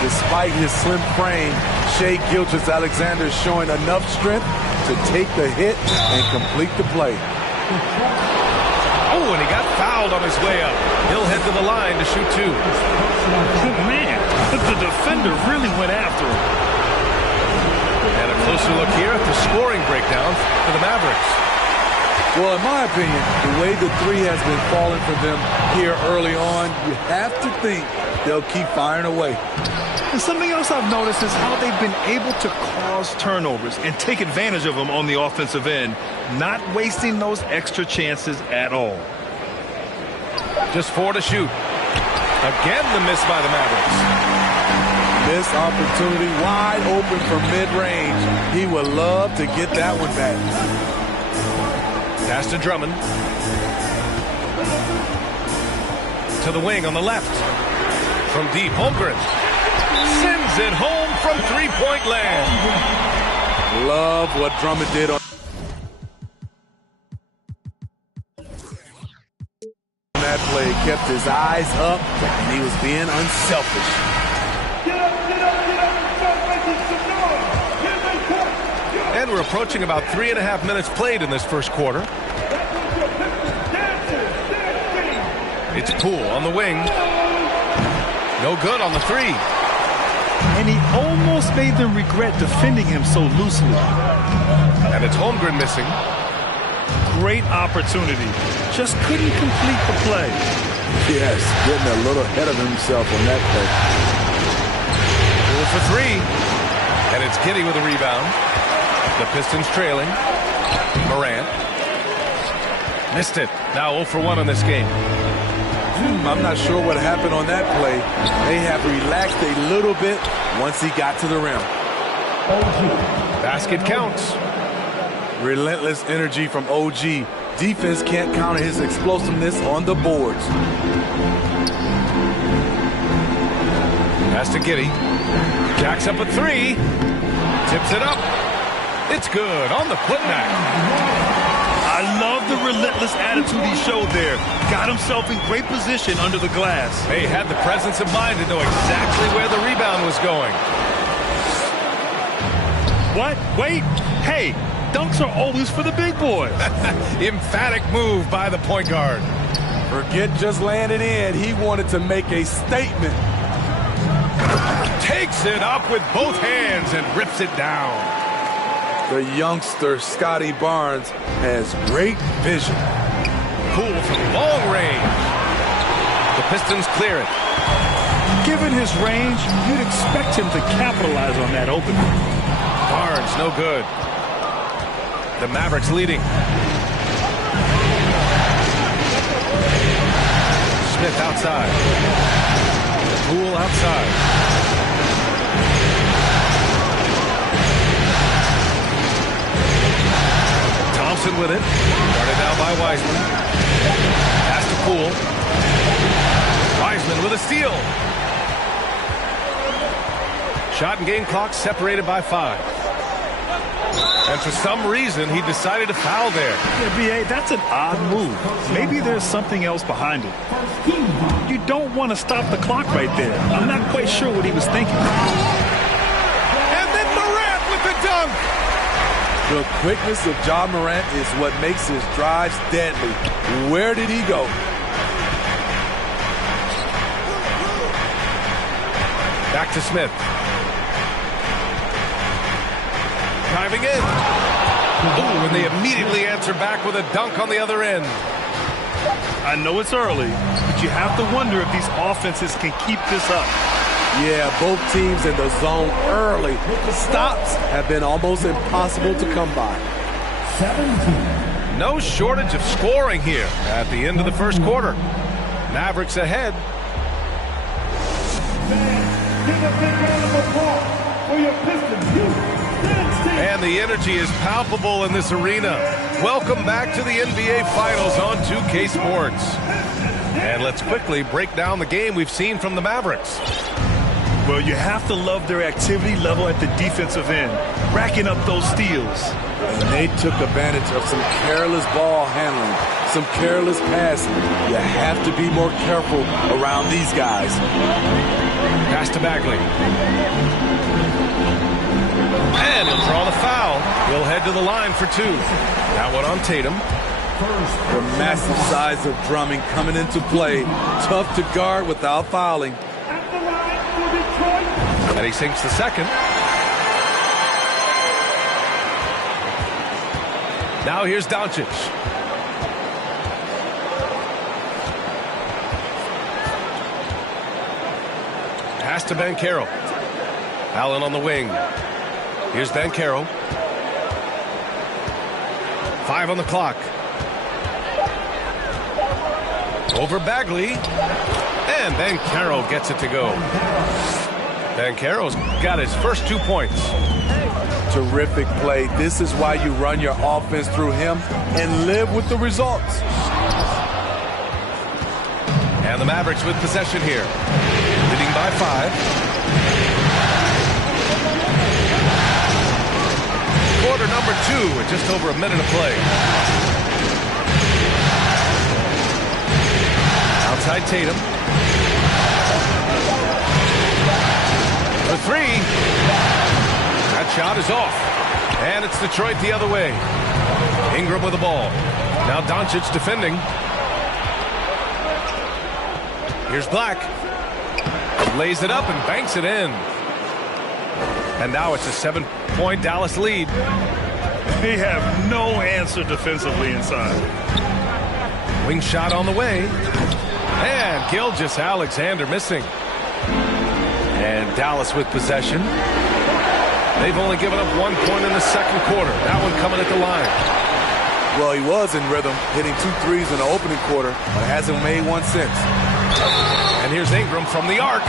Despite his slim frame, Shai Gilgeous-Alexander is showing enough strength to take the hit and complete the play. Oh, and he got fouled on his way up. He'll head to the line to shoot 2. Man, the defender really went after him. And a closer look here at the scoring breakdown for the Mavericks. Well, in my opinion, the way the 3 has been falling for them here early on, you have to think they'll keep firing away. And something else I've noticed is how they've been able to cause turnovers and take advantage of them on the offensive end, not wasting those extra chances at all. Just 4 to shoot. Again, the miss by the Mavericks. Missed opportunity wide open from mid-range. He would love to get that one back. Pass to Drummond. To the wing on the left. From deep, Holmgren. Sends it home from 3-point land. Love what Drummond did on that play. Kept his eyes up, and he was being unselfish. And we're approaching about 3.5 minutes played in this first quarter. It's Poole on the wing. No good on the 3. And he almost made them regret defending him so loosely. And it's Holmgren missing. Great opportunity. Just couldn't complete the play. Yes, getting a little ahead of himself on that play. Poole for 3. And it's Giddey with a rebound. The Pistons trailing. Morant. Missed it. Now 0 for 1 in this game. I'm not sure what happened on that play. They have relaxed a little bit once he got to the rim. Basket counts. Relentless energy from OG. Defense can't counter his explosiveness on the boards. Pass to Giddey. Jacks up a three. Tips it up. It's good on the putback. I love the relentless attitude he showed there. Got himself in great position under the glass. He had the presence of mind to know exactly where the rebound was going. What? Wait. Hey, dunks are always for the big boys. Emphatic move by the point guard. Forget just laying it in. He wanted to make a statement. Takes it up with both hands and rips it down. The youngster, Scotty Barnes, has great vision. Cool from long range. The Pistons clear it. Given his range, you'd expect him to capitalize on that opening. Barnes, no good. The Mavericks leading. Smith outside. Poole outside. Thompson with it. Guarded now by Wiseman. Pass to Poole. Wiseman with a steal. Shot and game clock separated by 5. And for some reason, he decided to foul there. Yeah, B.A., that's an odd move. Maybe there's something else behind it. You don't want to stop the clock right there. I'm not quite sure what he was thinking. And then Morant with the dunk. The quickness of Ja Morant is what makes his drives deadly. Where did he go? Back to Smith. Driving in. Ooh, and they immediately answer back with a dunk on the other end. I know it's early, but you have to wonder if these offenses can keep this up. Yeah, both teams in the zone early. Stops have been almost impossible to come by. No shortage of scoring here at the end of the first quarter. Mavericks ahead. Give a big round of applause for your Pistons. And the energy is palpable in this arena. Welcome back to the NBA Finals on 2K Sports. And let's quickly break down the game we've seen from the Mavericks. Well, you have to love their activity level at the defensive end, racking up those steals. And they took advantage of some careless ball handling, some careless passing. You have to be more careful around these guys. Pass to Bagley. And he'll draw the foul. He'll head to the line for 2. That one on Tatum. The massive size of Drummond coming into play. Tough to guard without fouling. And he sinks the second. Now here's Doncic. Pass to Banchero. Allen on the wing. Here's Banchero. 5 on the clock. Over Bagley. And Banchero gets it to go. Banchero's got his first 2 points. Terrific play. This is why you run your offense through him and live with the results. And the Mavericks with possession here. Leading by 5. Quarter number 2 with just over a minute of play. Outside Tatum. The 3. That shot is off. And it's Detroit the other way. Ingram with the ball. Now Doncic defending. Here's Black. Lays it up and banks it in. And now it's a 7-point Dallas lead. They have no answer defensively inside. Wing shot on the way. And Gilgeous-Alexander missing. And Dallas with possession. They've only given up 1 point in the second quarter. That one coming at the line. Well, he was in rhythm, hitting 2 threes in the opening quarter, but hasn't made one since. And here's Ingram from the arc.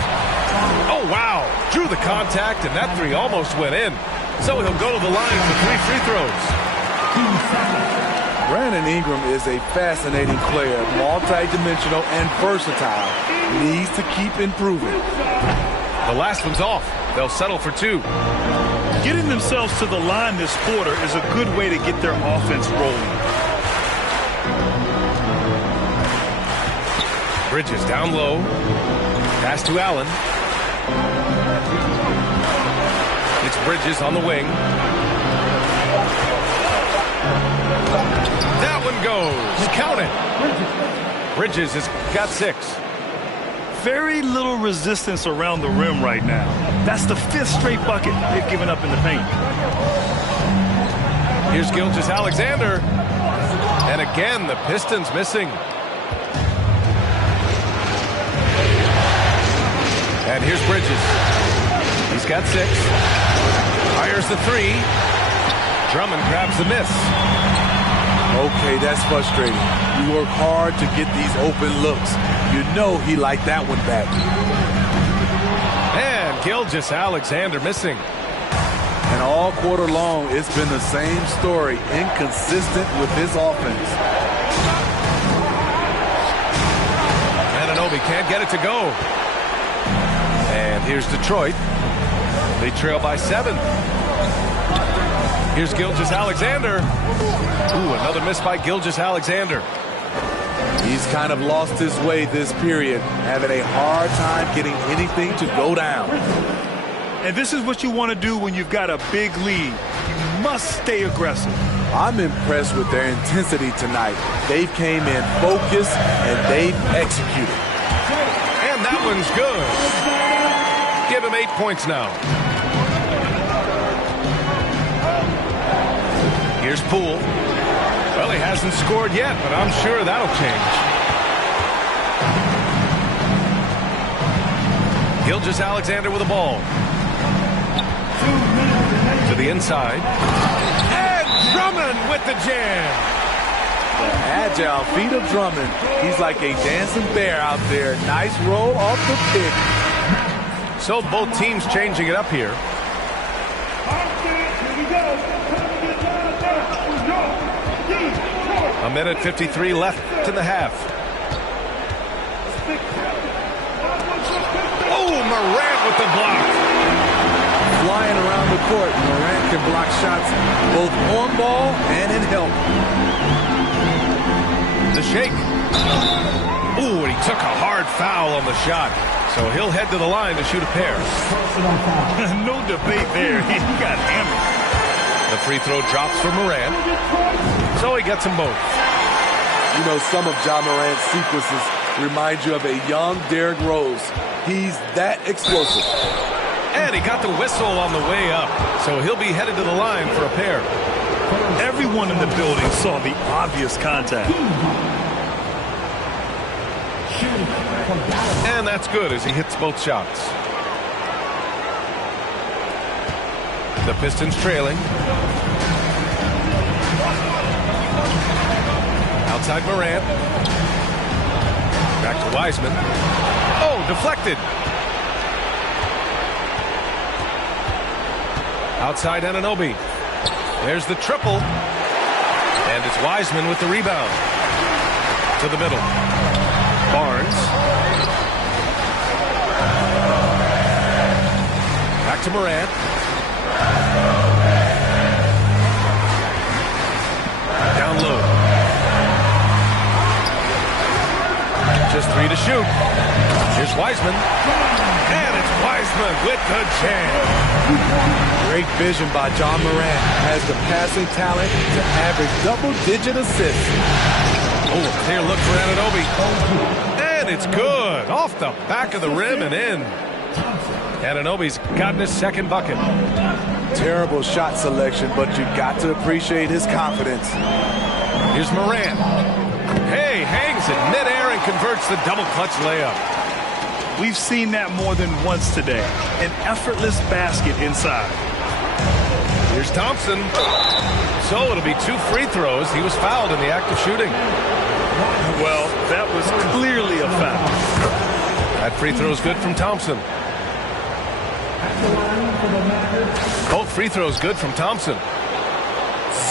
Oh, wow. Drew the contact, and that three almost went in. So he'll go to the line for 3 free throws. Brandon Ingram is a fascinating player, multi-dimensional and versatile. Needs to keep improving. The last one's off. They'll settle for 2. Getting themselves to the line this quarter is a good way to get their offense rolling. Bridges down low. Pass to Allen. It's Bridges on the wing. That one goes. Count it. Bridges has got 6. Very little resistance around the rim right now. That's the 5th straight bucket they've given up in the paint. Here's Gilgeous-Alexander. And again, the Pistons missing. And here's Bridges. He's got 6. Fires the 3. Drummond grabs the miss. Okay, that's frustrating. You work hard to get these open looks. You know he liked that one back. And Gilgeous-Alexander missing. And all quarter long, it's been the same story. Inconsistent with his offense. Anunoby can't get it to go. And here's Detroit. They trail by 7. Here's Gilgeous-Alexander. Ooh, another miss by Gilgeous-Alexander. He's kind of lost his way this period, having a hard time getting anything to go down. And this is what you want to do when you've got a big lead. You must stay aggressive. I'm impressed with their intensity tonight. They came in focused and they've executed. And that one's good. Give him 8 points now. Here's Poole. Well, he hasn't scored yet, but I'm sure that'll change. Gilgeous-Alexander with the ball. To the inside. And Drummond with the jam. The agile feet of Drummond. He's like a dancing bear out there. Nice roll off the pick. So both teams changing it up here. A minute 53 left to the half. Oh, Morant with the block. Flying around the court, Morant can block shots both on ball and in help. The shake. Ooh, and he took a hard foul on the shot. So he'll head to the line to shoot a pair. No debate there. He got hammered. The free throw drops for Morant. So he gets them both. You know, some of Ja Morant's sequences remind you of a young Derrick Rose. He's that explosive. And he got the whistle on the way up. So he'll be headed to the line for a pair. Everyone in the building saw the obvious contact. And that's good as he hits both shots. The Pistons trailing. Outside Morant. Back to Wiseman. Oh, deflected. Outside Anunoby. There's the triple. And it's Wiseman with the rebound. To the middle. Barnes. Back to Morant. Down low. Just 3 to shoot. Here's Wiseman. And it's Wiseman with the jam. Great vision by Ja Morant. Has the passing talent to average double-digit assists. Oh, a clear look for Anunoby. And it's good. Off the back of the rim and in. Anunoby's gotten his second bucket. Terrible shot selection, but you got to appreciate his confidence. Here's Morant. Hey, hangs it midair and converts the double clutch layup. We've seen that more than once today. An effortless basket inside. Here's Thompson. So it'll be 2 free throws. He was fouled in the act of shooting. Well, that was clearly a foul. That free throw is good from Thompson. Both free throws good from Thompson.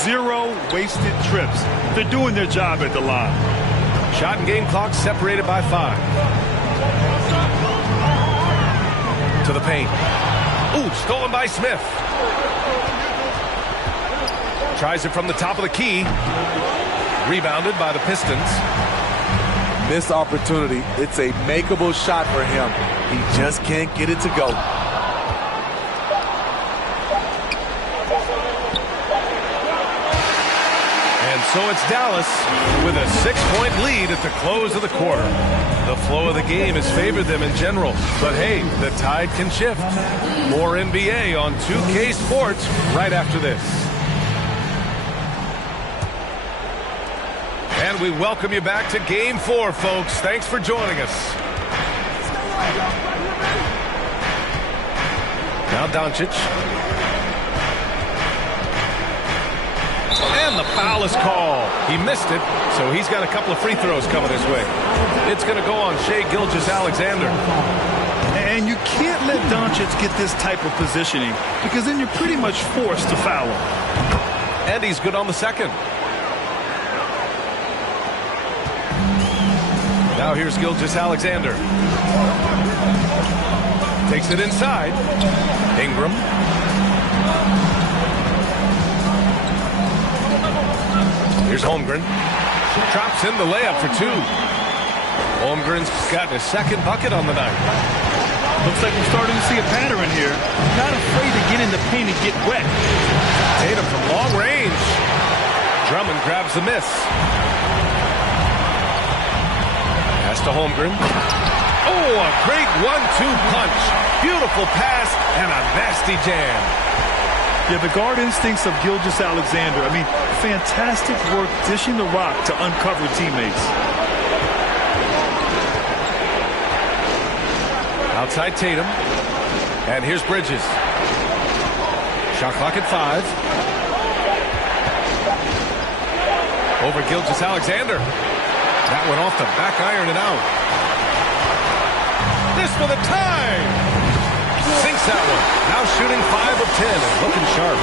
0 wasted trips. They're doing their job at the line. Shot and game clock separated by 5. To the paint. Ooh, stolen by Smith. Tries it from the top of the key. Rebounded by the Pistons. Missed opportunity. It's a makeable shot for him. He just can't get it to go. And so it's Dallas with a 6-point lead at the close of the quarter. The flow of the game has favored them in general. But hey, the tide can shift. More NBA on 2K Sports right after this. And we welcome you back to Game 4, folks. Thanks for joining us. Now Doncic. And the foul is called. He missed it, so he's got a couple of free throws coming his way. It's going to go on Shai Gilgeous-Alexander. And you can't let Doncic get this type of positioning because then you're pretty much forced to foul him. And he's good on the second. Now here's Gilgeous-Alexander. Takes it inside. Ingram. Here's Holmgren. Drops in the layup for 2. Holmgren's got his second bucket on the night. Looks like we're starting to see a pattern here. Not afraid to get in the paint and get wet. Tatum from long range. Drummond grabs the miss. Pass to Holmgren. Oh, a great 1-2 punch. Beautiful pass and a nasty jam. Yeah, the guard instincts of Gilgeous-Alexander. I mean, fantastic work dishing the rock to uncover teammates. Outside Tatum. And here's Bridges. Shot clock at 5. Over Gilgeous-Alexander. That went off the back iron and out. This for the tie. Sinks that one. Now shooting 5 of 10 and looking sharp.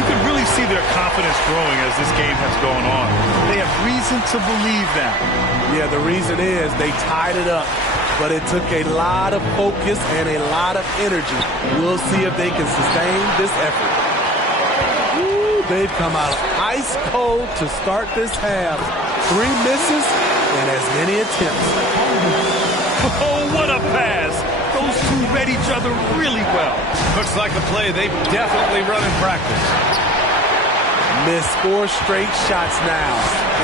You can really see their confidence growing as this game has gone on. They have reason to believe that. Yeah, the reason is they tied it up, but it took a lot of focus and a lot of energy. We'll see if they can sustain this effort. Woo, they've come out ice cold to start this half. 3 misses and as many attempts. Oh, what a pass. Those two read each other really well. Looks like a play they've definitely run in practice. Missed 4 straight shots now.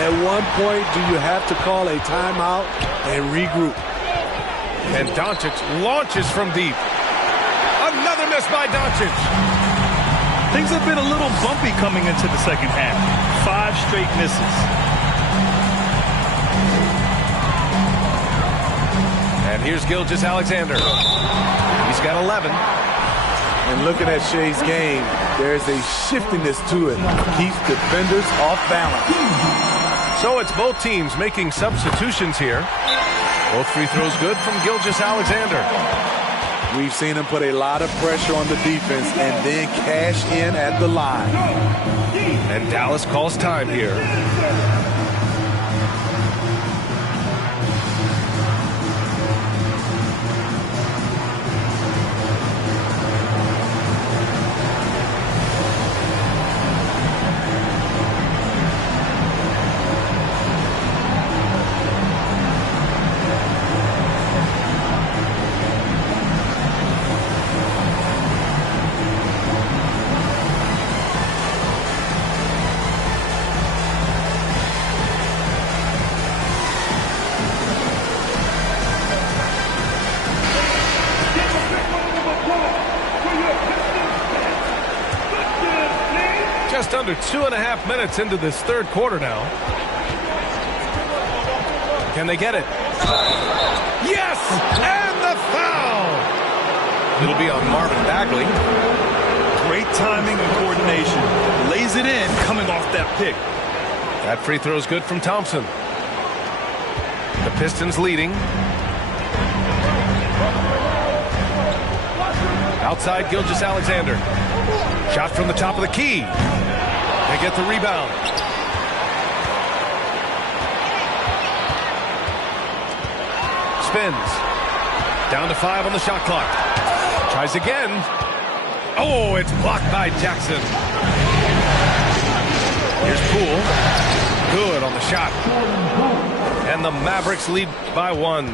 At one point, do you have to call a timeout and regroup? And Doncic launches from deep. Another miss by Doncic. Things have been a little bumpy coming into the second half. 5 straight misses. And here's Gilgeous-Alexander. He's got 11. And looking at Shai's game, there's a shiftiness to it. Keeps defenders off balance. So it's both teams making substitutions here. Both free throws good from Gilgeous-Alexander. We've seen him put a lot of pressure on the defense and then cash in at the line. And Dallas calls time here. Just under 2.5 minutes into this third quarter now. Can they get it? Yes! And the foul! It'll be on Marvin Bagley. Great timing and coordination. Lays it in coming off that pick. That free throw is good from Thompson. The Pistons leading. Outside Gilgeous-Alexander. Shot from the top of the key. They get the rebound. Spins. Down to 5 on the shot clock. Tries again. Oh, it's blocked by Jackson. Here's Poole. Good on the shot. And the Mavericks lead by 1.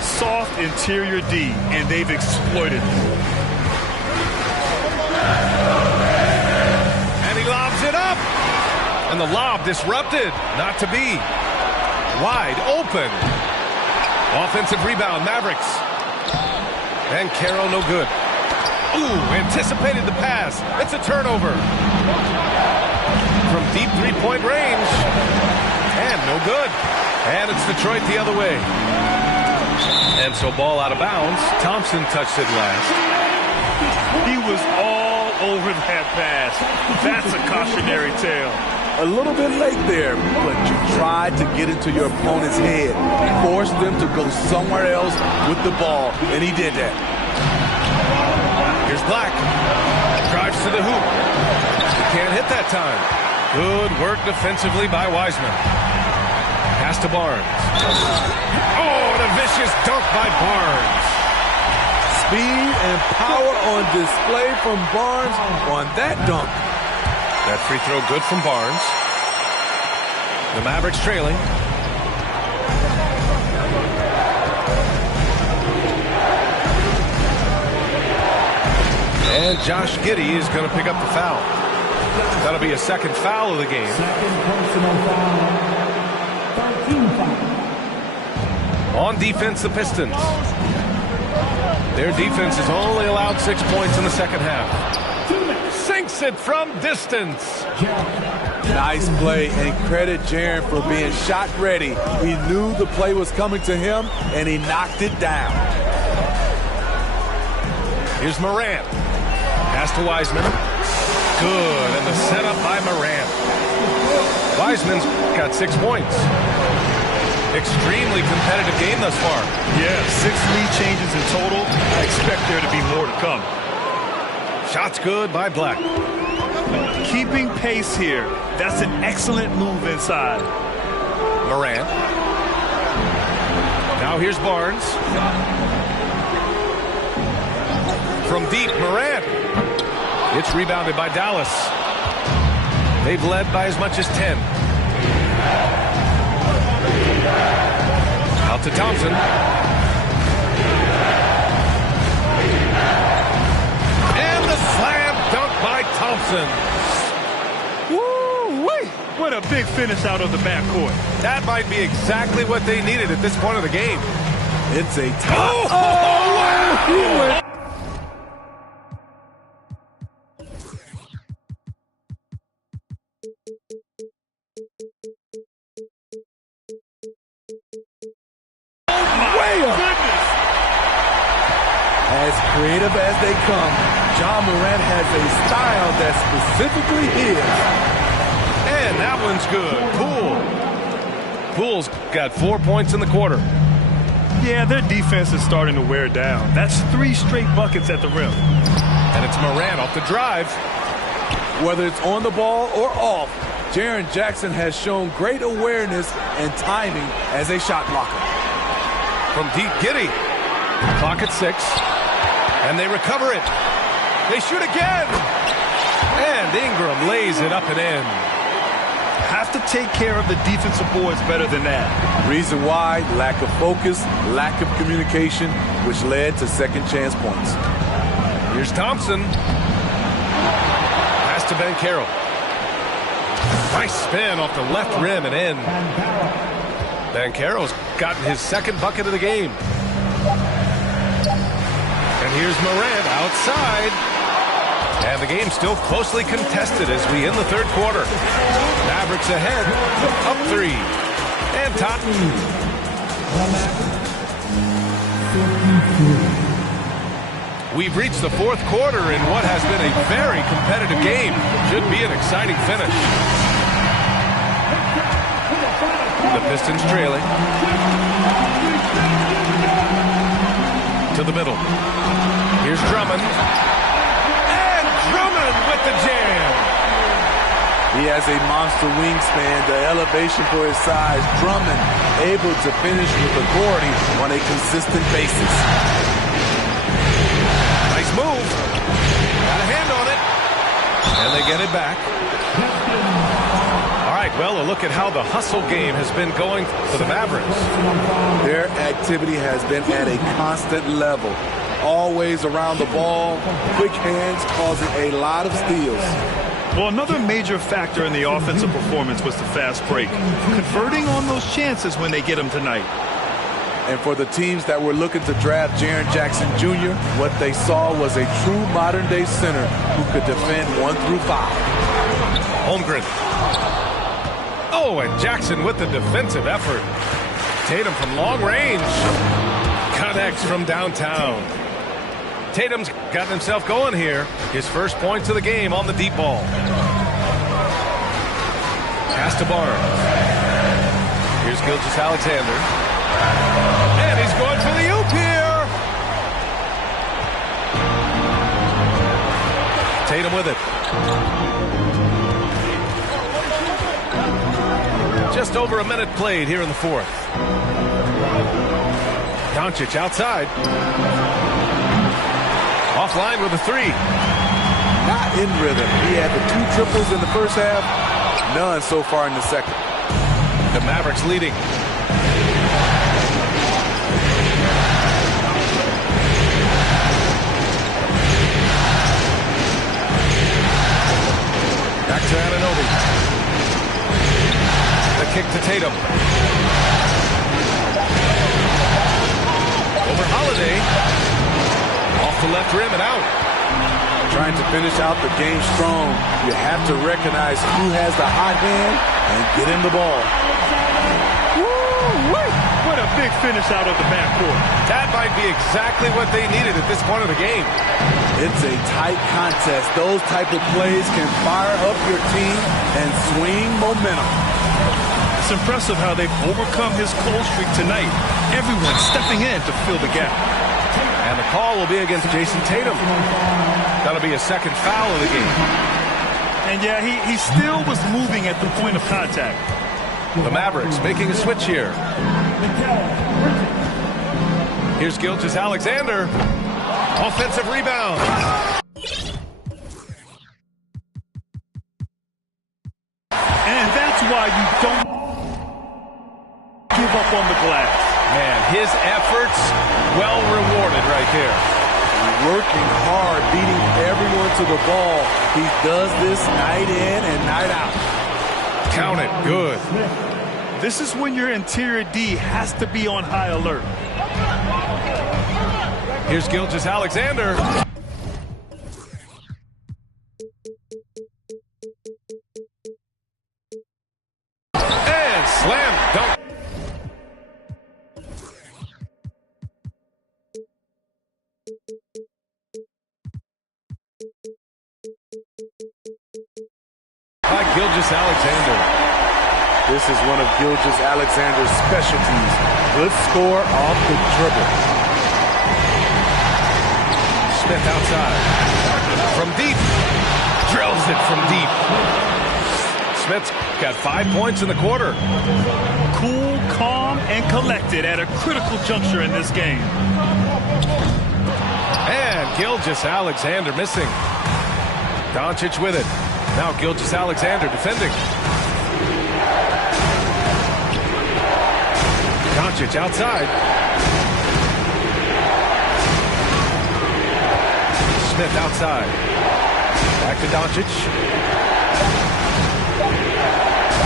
Soft interior D, and they've exploited it. And he lobs it up. And the lob disrupted. Not to be. Wide open. Offensive rebound, Mavericks. And Caro no good. Ooh, anticipated the pass. It's a turnover. From deep three-point range. And no good. And it's Detroit the other way. And so ball out of bounds. Thompson touched it last. He was all over that pass. That's a cautionary tale. A little bit late there, but you tried to get into your opponent's head. Forced them to go somewhere else with the ball, and he did that. Here's Black. Drives to the hoop. He can't hit that time. Good work defensively by Wiseman. Pass to Barnes. Oh, and a vicious dunk by Barnes. Speed and power on display from Barnes on that dunk. That free throw good from Barnes. The Mavericks trailing. And Josh Giddey is going to pick up the foul. That'll be a second foul of the game. Second personal foul. 13 foul. On defense, the Pistons. Their defense has only allowed 6 points in the second half. Sinks it from distance. Nice play, and credit Jaren for being shot ready. He knew the play was coming to him, and he knocked it down. Here's Morant. Pass to Wiseman. Good, and the setup by Morant. Wiseman's got 6 points. Extremely competitive game thus far. Yeah, 6 lead changes in total. I expect there to be more to come. Shots good by Black. Keeping pace here. That's an excellent move inside. Morant. Now here's Barnes. From deep, Morant. It's rebounded by Dallas. They've led by as much as 10. Out to Thompson. And the slam dunk by Thompson. Woo-wee! What a big finish out of the backcourt. That might be exactly what they needed at this point of the game. It's a tie. Oh, wow! As creative as they come, Ja Morant has a style that's specifically his. And that one's good. Poole's got 4 points in the quarter. Yeah, their defense is starting to wear down. That's 3 straight buckets at the rim. And it's Morant off the drive. Whether it's on the ball or off, Jaren Jackson has shown great awareness and timing as a shot blocker. From deep, Giddey. Clock at 6. And they recover it. They shoot again. And Ingram lays it up and in. Have to take care of the defensive boards better than that. Reason why, lack of focus, lack of communication, which led to second chance points. Here's Thompson. Pass to Banchero. Nice spin off the left rim and in. Banchero's gotten his second bucket of the game. And here's Morant outside. And the game's still closely contested as we end the third quarter. Mavericks ahead, up 3. And Totten. We've reached the fourth quarter in what has been a very competitive game. Should be an exciting finish. The Pistons trailing. to the middle. Here's Drummond. And Drummond with the jam. He has a monster wingspan, the elevation for his size. Drummond able to finish with authority on a consistent basis. Nice move. Got a hand on it. And they get it back. All right, well, a look at how the hustle game has been going for the Mavericks. Their activity has been at a constant level. Always around the ball, quick hands causing a lot of steals. Well, another major factor in the offensive performance was the fast break. Converting on those chances when they get them tonight. And for the teams that were looking to draft Jaren Jackson Jr., what they saw was a true modern-day center who could defend 1 through 5. Holmgren. Oh, and Jackson with the defensive effort. Tatum from long range. Connects from downtown. Tatum's gotten himself going here. His first points of the game on the deep ball. Pass to Barnes. Here's Gilgeous-Alexander. And he's going for the oop here. Tatum with it. Just over a minute played here in the fourth. Doncic outside. Offline with a three. Not in rhythm. He had the 2 triples in the first half. None so far in the second. The Mavericks leading. Back to Anunoby. The kick to Tatum. Over Holiday. Off the left rim and out. Trying to finish out the game strong, you have to recognize who has the hot hand and get him the ball. Woo-wee! What a big finish out of the backcourt. That might be exactly what they needed at this point of the game. It's a tight contest. Those type of plays can fire up your team and swing momentum. It's impressive how they've overcome his cold streak tonight. Everyone stepping in to fill the gap. And the call will be against Jason Tatum. That'll be a second foul of the game. And yeah, he still was moving at the point of contact. The Mavericks making a switch here. Here's Gilgeous-Alexander. Offensive rebound. And that's why you don't give up on the glass. Man, his efforts well rewarded right there. Working hard, beating everyone to the ball. He does this night in and night out. Count it. Good. This is when your interior D has to be on high alert. Here's Gilgeous-Alexander. And slam dunk. By Gilgeous-Alexander. This is one of Gilgeous-Alexander's specialties. Good score off the dribble. Smith outside. From deep. Drills it from deep. Smith's got 5 points in the quarter. Cool, calm, and collected at a critical juncture in this game. And Gilgeous-Alexander missing. Doncic with it. Now Gilgeous-Alexander defending. Doncic outside. Smith outside. Back to Doncic.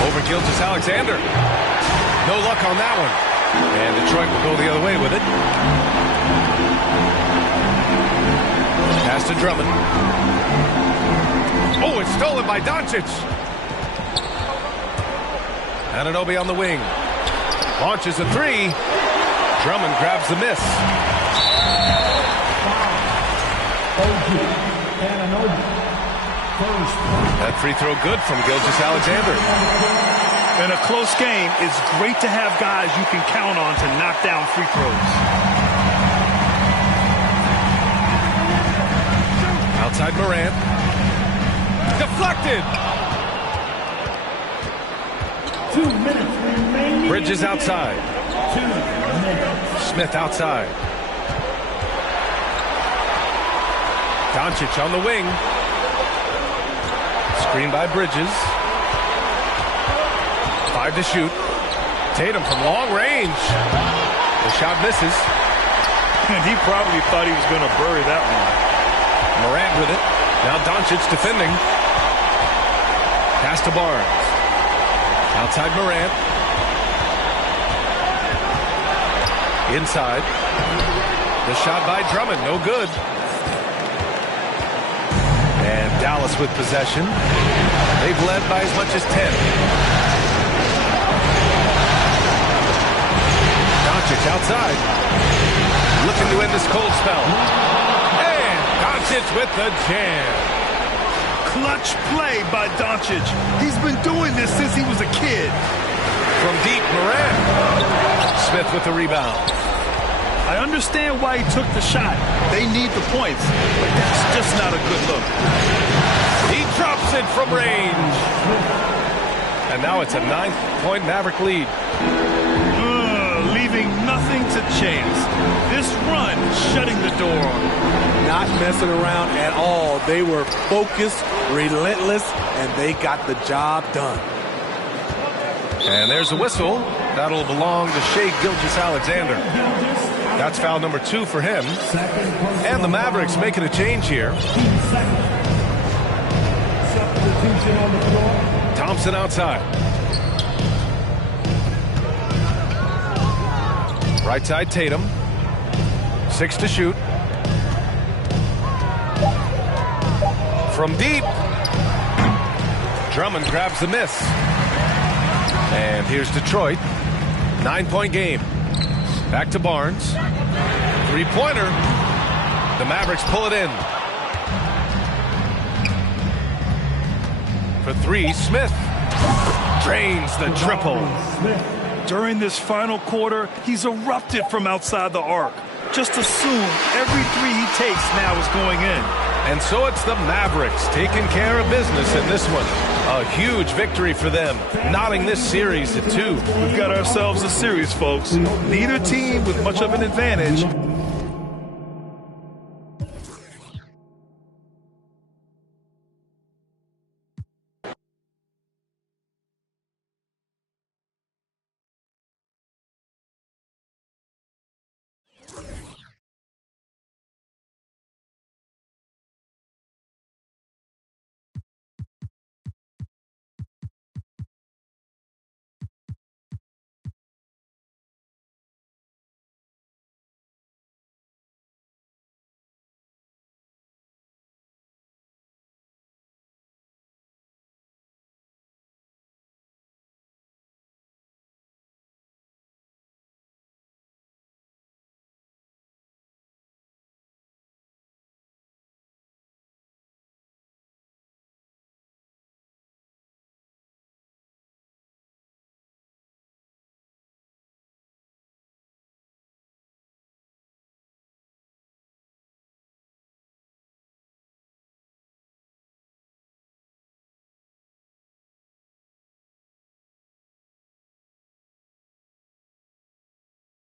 Over Gilgeous-Alexander. No luck on that one. And Detroit will go the other way with it. Pass to Drummond. Oh, it's stolen by Doncic. Anunoby on the wing. Launches a three. Drummond grabs the miss. That free throw good from Gilgeous-Alexander. In a close game, it's great to have guys you can count on to knock down free throws. Outside Morant. Deflected. 2 minutes remaining. Bridges outside. 2 minutes. Smith outside. Doncic on the wing. Screen by Bridges. 5 to shoot. Tatum from long range. The shot misses. And he probably thought he was going to bury that one. Morant with it. Now Doncic defending. Pass to Barnes. Outside Morant. Inside. The shot by Drummond. No good. And Dallas with possession. They've led by as much as 10. Doncic outside. Looking to end this cold spell. And Doncic with the jam. Clutch play by Doncic. He's been doing this since he was a kid. From deep, Morant. Smith with the rebound. I understand why he took the shot. They need the points, but that's just not a good look. He drops it from range. And now it's a 9-point Maverick lead. Leaving nothing to chance. This run shutting the door on them. Not messing around at all. They were focused, relentless, and they got the job done. And there's a whistle. That'll belong to Shai Gilgeous-Alexander. That's foul number 2 for him. And the Mavericks making a change here. Thompson outside. Right side Tatum. 6 to shoot. From deep. Drummond grabs the miss. And here's Detroit. 9-point game. Back to Barnes. 3-pointer. The Mavericks pull it in. For 3, Smith drains the triple. During this final quarter, he's erupted from outside the arc. Just assume every 3 he takes now is going in. And so it's the Mavericks taking care of business in this one. A huge victory for them, knotting this series at 2. We've got ourselves a series, folks. Neither team with much of an advantage,